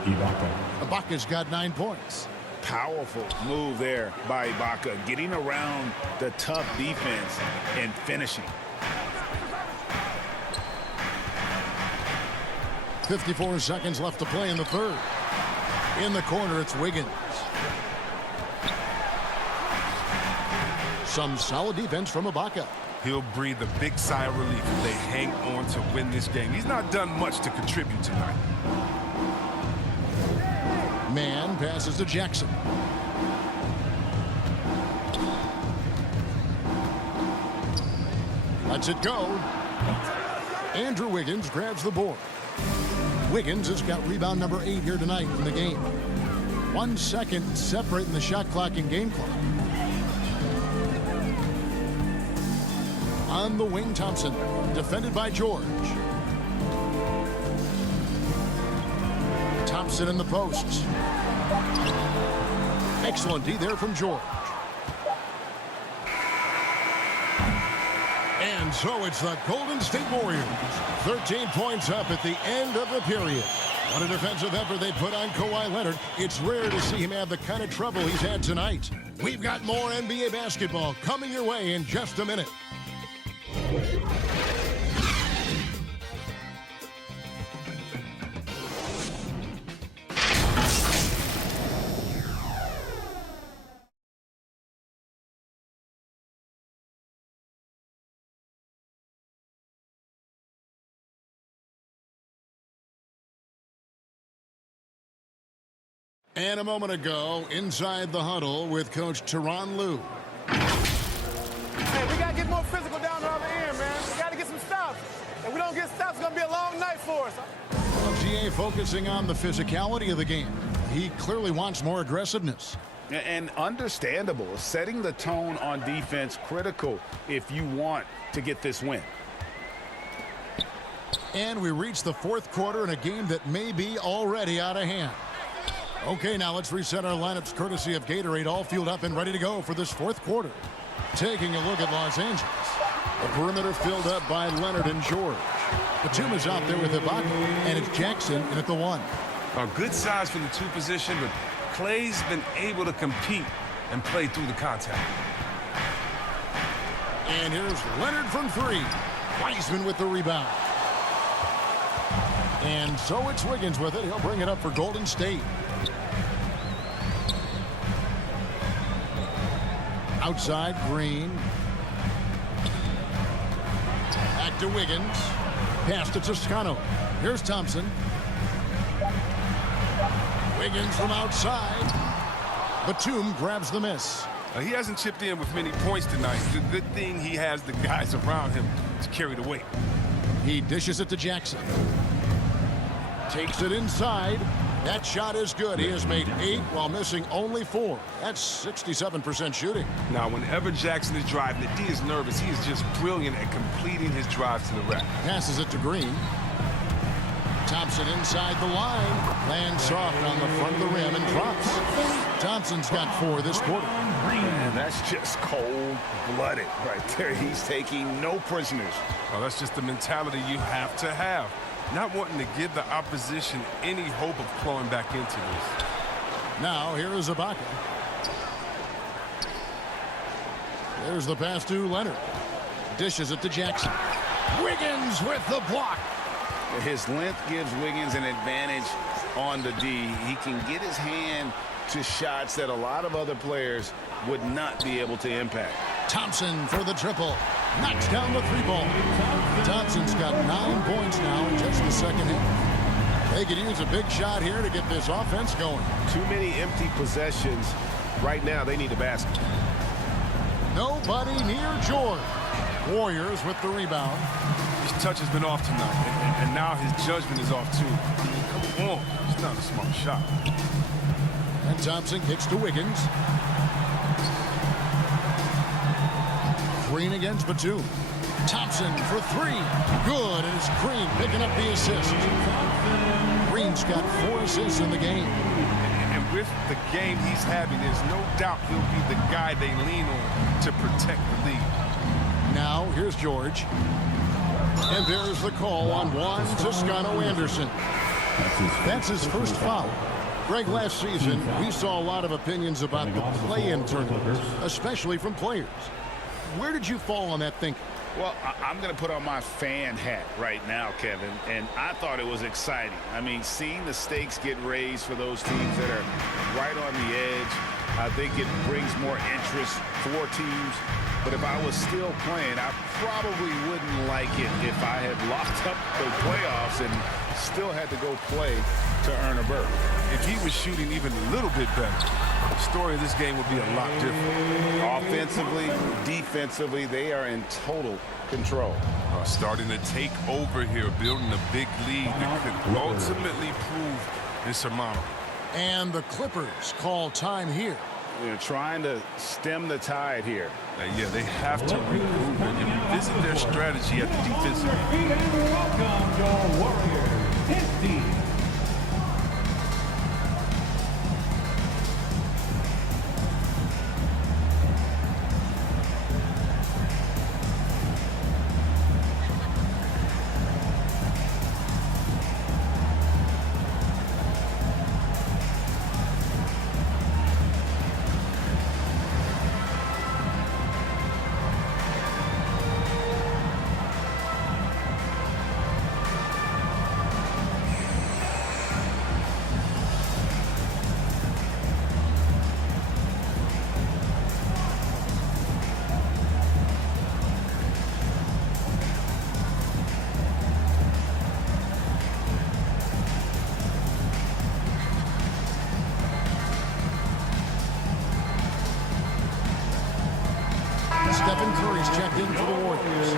Ibaka's got 9 points. Powerful move there by Ibaka, getting around the tough defense and finishing. 54 seconds left to play in the third. In the corner, it's Wiggins. Some solid defense from Ibaka. He'll breathe a big sigh of relief if they hang on to win this game. He's not done much to contribute tonight. Man passes to Jackson. Lets it go. Andrew Wiggins grabs the board. Wiggins has got rebound number 8 here tonight in the game. 1 second separating the shot clock and game clock. On the wing, Thompson, defended by George. Thompson in the posts. Excellent D there from George. And so it's the Golden State Warriors. 13 points up at the end of the period. What a defensive effort they put on Kawhi Leonard. It's rare to see him have the kind of trouble he's had tonight. We've got more NBA basketball coming your way in just a minute. And a moment ago, inside the huddle with Coach Tyronn Lue. Hey, we got to get more physical down the other end, man. We got to get some stops. If we don't get stops, it's going to be a long night for us. Well, GA focusing on the physicality of the game. He clearly wants more aggressiveness. And understandable. Setting the tone on defense critical if you want to get this win. And we reach the fourth quarter in a game that may be already out of hand. Okay, now let's reset our lineups courtesy of Gatorade, all fueled up and ready to go for this fourth quarter. Taking a look at Los Angeles. The perimeter filled up by Leonard and George. Batum is out there with Ibaka, and it's Jackson in at the 1. A good size for the 2 position, but Clay's been able to compete and play through the contact. And here's Leonard from 3. Wiseman with the rebound. And so it's Wiggins with it. He'll bring it up for Golden State. Outside, Green. Back to Wiggins. Pass to Toscano. Here's Thompson. Wiggins from outside. Batum grabs the miss. He hasn't chipped in with many points tonight. It's a good thing he has the guys around him to carry the weight. He dishes it to Jackson. Takes it inside. That shot is good. He has made 8 while missing only 4. That's 67% shooting. Now, whenever Jackson is driving, the D is nervous. He is just brilliant at completing his drives to the rack. Passes it to Green. Thompson inside the line. Lands soft on the front of the rim and drops. Thompson's got 4 this quarter. Man, that's just cold-blooded right there. He's taking no prisoners. Well, that's just the mentality you have to have. Not wanting to give the opposition any hope of clawing back into this. Now, here is Ibaka. There's the pass to Leonard. Dishes it to Jackson. Wiggins with the block. His length gives Wiggins an advantage on the D. He can get his hand to shots that a lot of other players would not be able to impact. Thompson for the triple. Knocks down the three ball. Thompson's got 9 points now in just the second half. They could use a big shot here to get this offense going. Too many empty possessions. Right now, they need a basket. Nobody near George. Warriors with the rebound. His touch has been off tonight, and now his judgment is off too. Come on, it's not a smart shot. And Thompson kicks to Wiggins. Green against Batum. Thompson for 3. Good, and it's Green picking up the assist. Green's got 4 assists in the game. And with the game he's having, there's no doubt he'll be the guy they lean on to protect the lead. Now, here's George. And there's the call on Juan Toscano-Anderson. That's his first foul. Greg, last season, we saw a lot of opinions about the play-in tournament, especially from players. Where did you fall on that thinking? Well, I'm going to put on my fan hat right now, Kevin, and I thought it was exciting. I mean, seeing the stakes get raised for those teams that are right on the edge, I think it brings more interest for teams. But if I was still playing, I probably wouldn't like it if I had locked up the playoffs and still had to go play to earn a berth. If he was shooting even a little bit better, the story of this game would be a lot different. Offensively, defensively, they are in total control. Starting to take over here, building a big lead that could ultimately prove insurmountable. And the Clippers call time here. They're trying to stem the tide here. Yeah, they have to regroup and revisit their strategy at the defensive end. Welcome your Warriors. 50. Stephen Curry's checked in for the Warriors.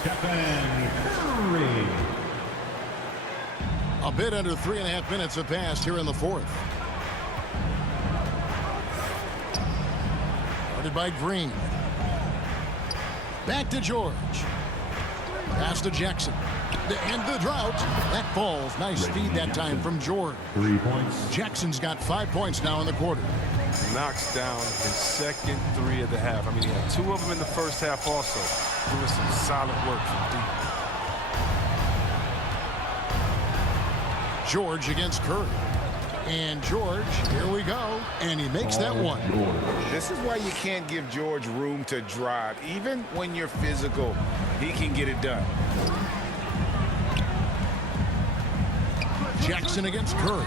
Stephen Curry. A bit under 3.5 minutes have passed here in the fourth. Guarded by Green. Back to George. Pass to Jackson. To end the drought. That falls. Nice feed that time from George. 3 points. Jackson's got 5 points now in the quarter. Knocks down his second 3 of the half. I mean, he had 2 of them in the first half also. Doing some solid work from deep. George against Curry. And George, here we go. And he makes that one. This is why you can't give George room to drive. Even when you're physical, he can get it done. Jackson against Curry.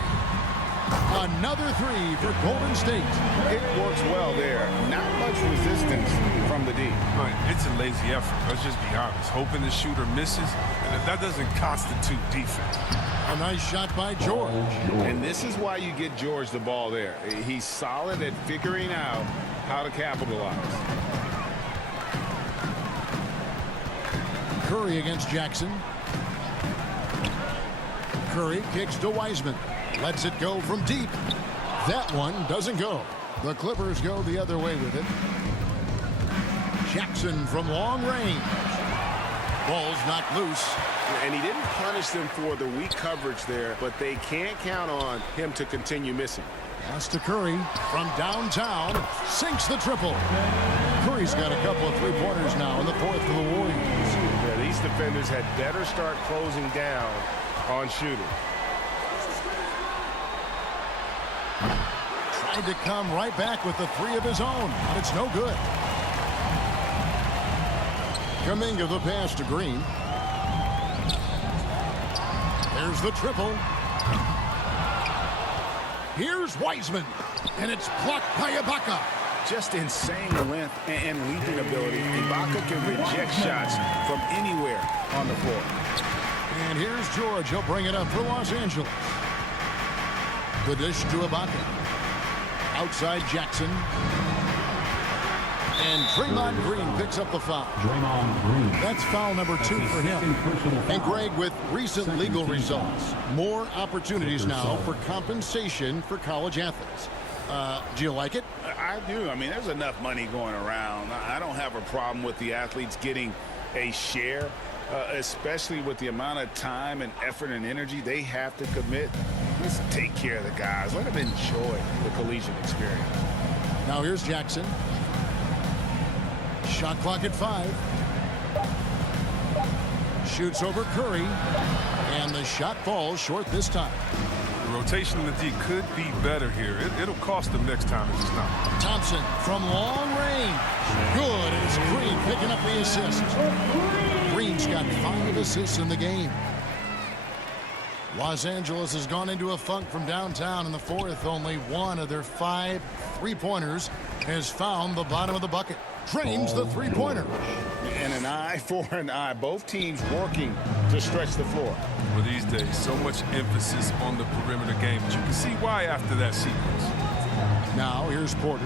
Another 3 for Golden State. It works well there. Not much resistance from the D. Right. It's a lazy effort. Let's just be honest. Hoping the shooter misses, and that doesn't constitute defense. A nice shot by George. And this is why you get George the ball there. He's solid at figuring out how to capitalize. Curry against Jackson. Curry kicks to Wiseman. Lets it go from deep. That one doesn't go. The Clippers go the other way with it. Jackson from long range. Ball's knocked loose. And he didn't punish them for the weak coverage there, but they can't count on him to continue missing. Pass to Curry from downtown. Sinks the triple. Curry's got a couple of three-pointers now in the fourth for the Warriors. Yeah, these defenders had better start closing down on shooting. Tried to come right back with the 3 of his own, but it's no good. Kuminga the pass to Green. There's the triple. Here's Wiseman, and it's blocked by Ibaka. Just insane length and leaping ability. Ibaka can reject shots from anywhere on the floor. And here's George. He'll bring it up for Los Angeles. The dish to Ibaka. Outside Jackson. And Draymond Green picks up the foul. Draymond Green. That's foul number 2 for him. And Greg, with recent legal results, more opportunities now for compensation for college athletes. Do you like it? I do. I mean, there's enough money going around. I don't have a problem with the athletes getting a share, especially with the amount of time and effort and energy they have to commit. Let's take care of the guys. Let them enjoy the collegiate experience. Now here's Jackson. Shot clock at 5. Shoots over Curry. And the shot falls short this time. The rotation in the D could be better here. It'll cost them next time if it's not. Thompson from long range. Good. And it's Green picking up the assist. Green's got 5 assists in the game. Los Angeles has gone into a funk from downtown in the fourth. Only one of their 5 three-pointers has found the bottom of the bucket. Drains the three-pointer. And an eye for an eye. Both teams working to stretch the floor. Well, these days, so much emphasis on the perimeter game, but you can see why after that sequence. Now here's Porter.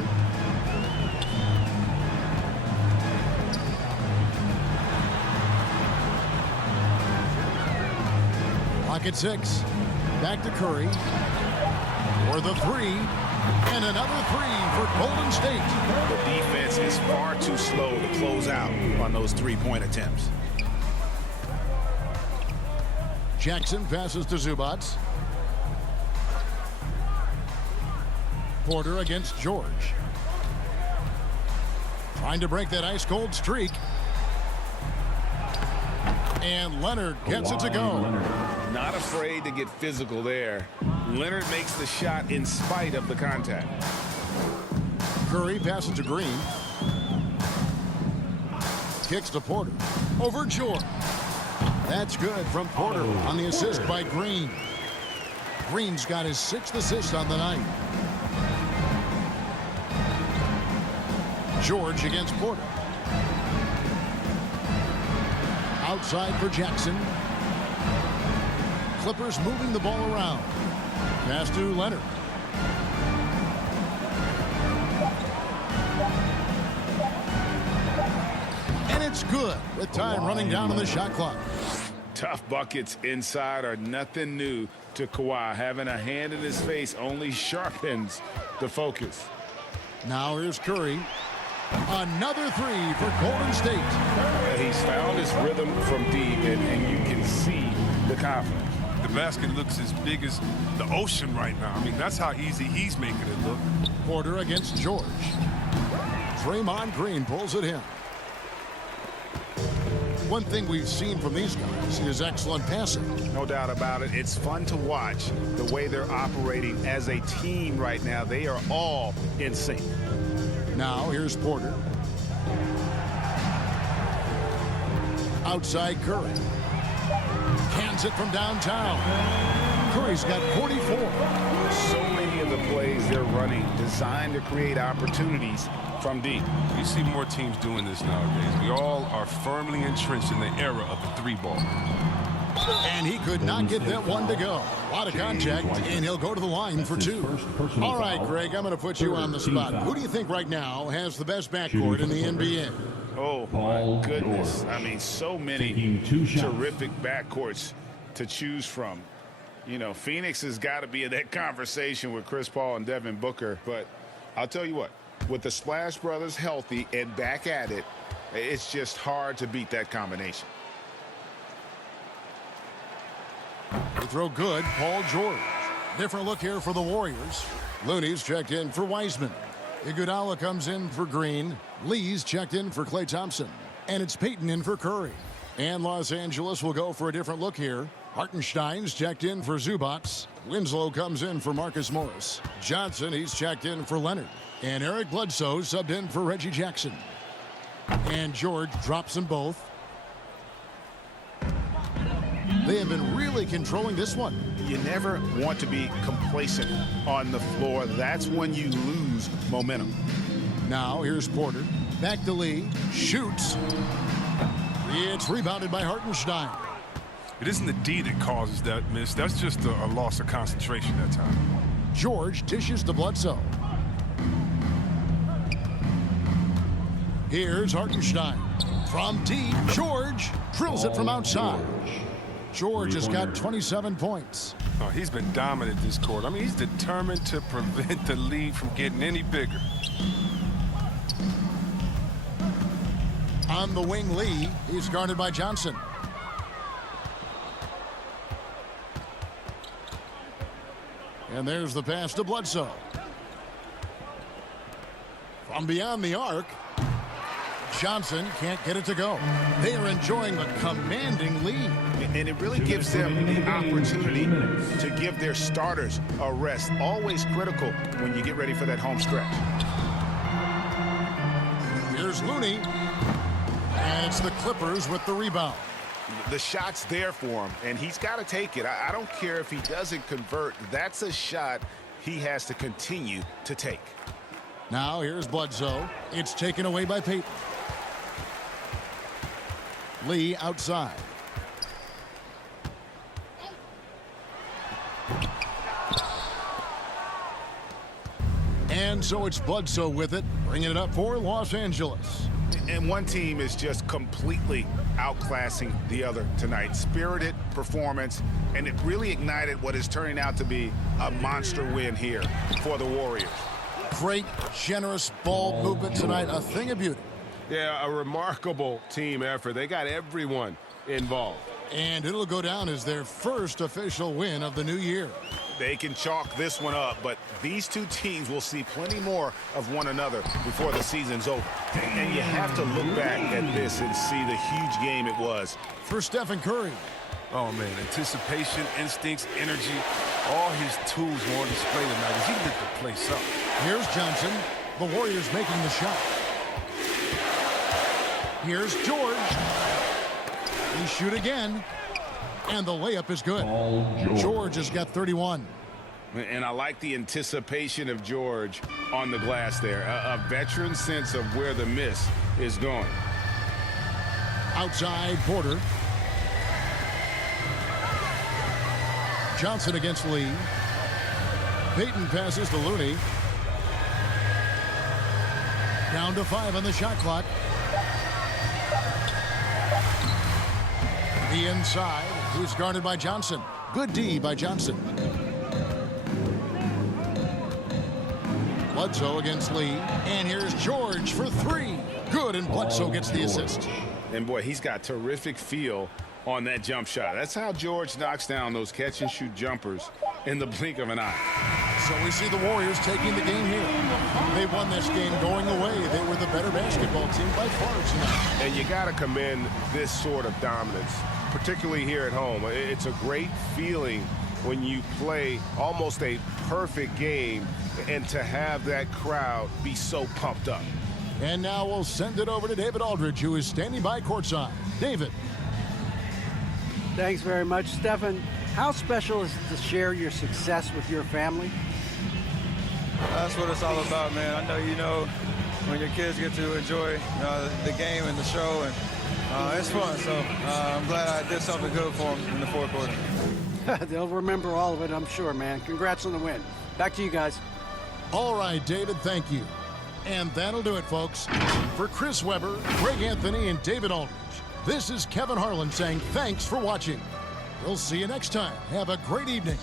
Pocket 6. Back to Curry. For the 3. And another 3 for Golden State. The defense is far too slow to close out on those three-point attempts. Jackson passes to Zubac. Porter against George. Trying to break that ice-cold streak. And Leonard gets it to go. Not afraid to get physical there. Leonard makes the shot in spite of the contact. Curry passes to Green. Kicks to Porter. Over George. That's good from Porter on the assist by Green. Green's got his 6th assist on the night. George against Porter. Outside for Jackson. Clippers moving the ball around. Pass to Leonard. And it's good with time running down on the shot clock. Tough buckets inside are nothing new to Kawhi. Having a hand in his face only sharpens the focus. Now here's Curry. Another 3 for Golden State. He's found his rhythm from deep, and you can see the confidence. The basket looks as big as the ocean right now. I mean, that's how easy he's making it look. Porter against George. Draymond Green pulls it in. One thing we've seen from these guys is excellent passing. No doubt about it. It's fun to watch the way they're operating as a team right now. They are all in sync. Now here's Porter. Outside Curry. Hands it from downtown. Curry's got 44. So many of the plays they're running designed to create opportunities from deep. You see more teams doing this nowadays. We all are firmly entrenched in the era of the 3-ball. And he could not get that one to go. A lot of contact, and he'll go to the line for 2. All right, Greg, I'm going to put you on the spot. Who do you think right now has the best backcourt in the NBA? Oh, my goodness. I mean, so many terrific backcourts to choose from. You know, Phoenix has got to be in that conversation with Chris Paul and Devin Booker. But I'll tell you what, with the Splash Brothers healthy and back at it, it's just hard to beat that combination. They throw good, Paul George. Different look here for the Warriors. Looney's checked in for Wiseman. Iguodala comes in for Green. Lee's checked in for Klay Thompson. And it's Payton in for Curry. And Los Angeles will go for a different look here. Hartenstein's checked in for Zubac. Winslow comes in for Marcus Morris. Johnson, he's checked in for Leonard. And Eric Bledsoe subbed in for Reggie Jackson. And George drops them both. They have been really controlling this one. You never want to be complacent on the floor. That's when you lose momentum. Now here's Porter. Back to Lee. Shoots. It's rebounded by Hartenstein. It isn't the D that causes that miss. That's just a loss of concentration that time. George dishes to Bledsoe. Here's Hartenstein. From deep, George drills it from outside. George has got 27 points. Oh, he's been dominant this quarter. I mean, he's determined to prevent the lead from getting any bigger. On the wing, Lee. He's guarded by Johnson. And there's the pass to Bledsoe. From beyond the arc, Johnson can't get it to go. They are enjoying a commanding lead. And it really gives them the opportunity to give their starters a rest. Always critical when you get ready for that home stretch. Here's Looney. And it's the Clippers with the rebound. The shot's there for him, and he's got to take it. I don't care if he doesn't convert. That's a shot he has to continue to take. Now here's Bledsoe. It's taken away by Payton. Lee outside. And so it's Bledsoe with it, bringing it up for Los Angeles. And one team is just completely outclassing the other tonight. Spirited performance, and it really ignited what is turning out to be a monster win here for the Warriors. Great, generous ball movement tonight, a thing of beauty. Yeah, a remarkable team effort. They got everyone involved. And it'll go down as their first official win of the new year. They can chalk this one up, but these two teams will see plenty more of one another before the season's over. And you have to look back at this and see the huge game it was. For Stephen Curry. Oh, man, anticipation, instincts, energy, all his tools were on display tonight as he lit the place up. Here's Johnson. The Warriors making the shot. Here's George. He shoot again. And the layup is good. George has got 31. And I like the anticipation of George on the glass there. A veteran sense of where the miss is going. Outside, Porter. Johnson against Lee. Payton passes to Looney. Down to 5 on the shot clock. The inside. He's guarded by Johnson. Good D by Johnson. Bledsoe against Lee. And here's George for 3. Good, and Bledsoe gets the assist. And boy, he's got terrific feel on that jump shot. That's how George knocks down those catch-and-shoot jumpers in the blink of an eye. So we see the Warriors taking the game here. They won this game going away. They were the better basketball team by far tonight. And you got to commend this sort of dominance, particularly here at home. It's a great feeling when you play almost a perfect game and to have that crowd be so pumped up. And now we'll send it over to David Aldridge, who is standing by courtside. David. Thanks very much, Stephen. How special is it to share your success with your family? That's what it's all about, man. I know you know when your kids get to enjoy the game and the show, and it's fun. So I'm glad I did something good for them in the fourth quarter. They'll remember all of it, I'm sure, man. Congrats on the win. Back to you guys. All right, David, thank you. And that'll do it, folks. For Chris Webber, Greg Anthony, and David Aldridge, this is Kevin Harlan saying thanks for watching. We'll see you next time. Have a great evening.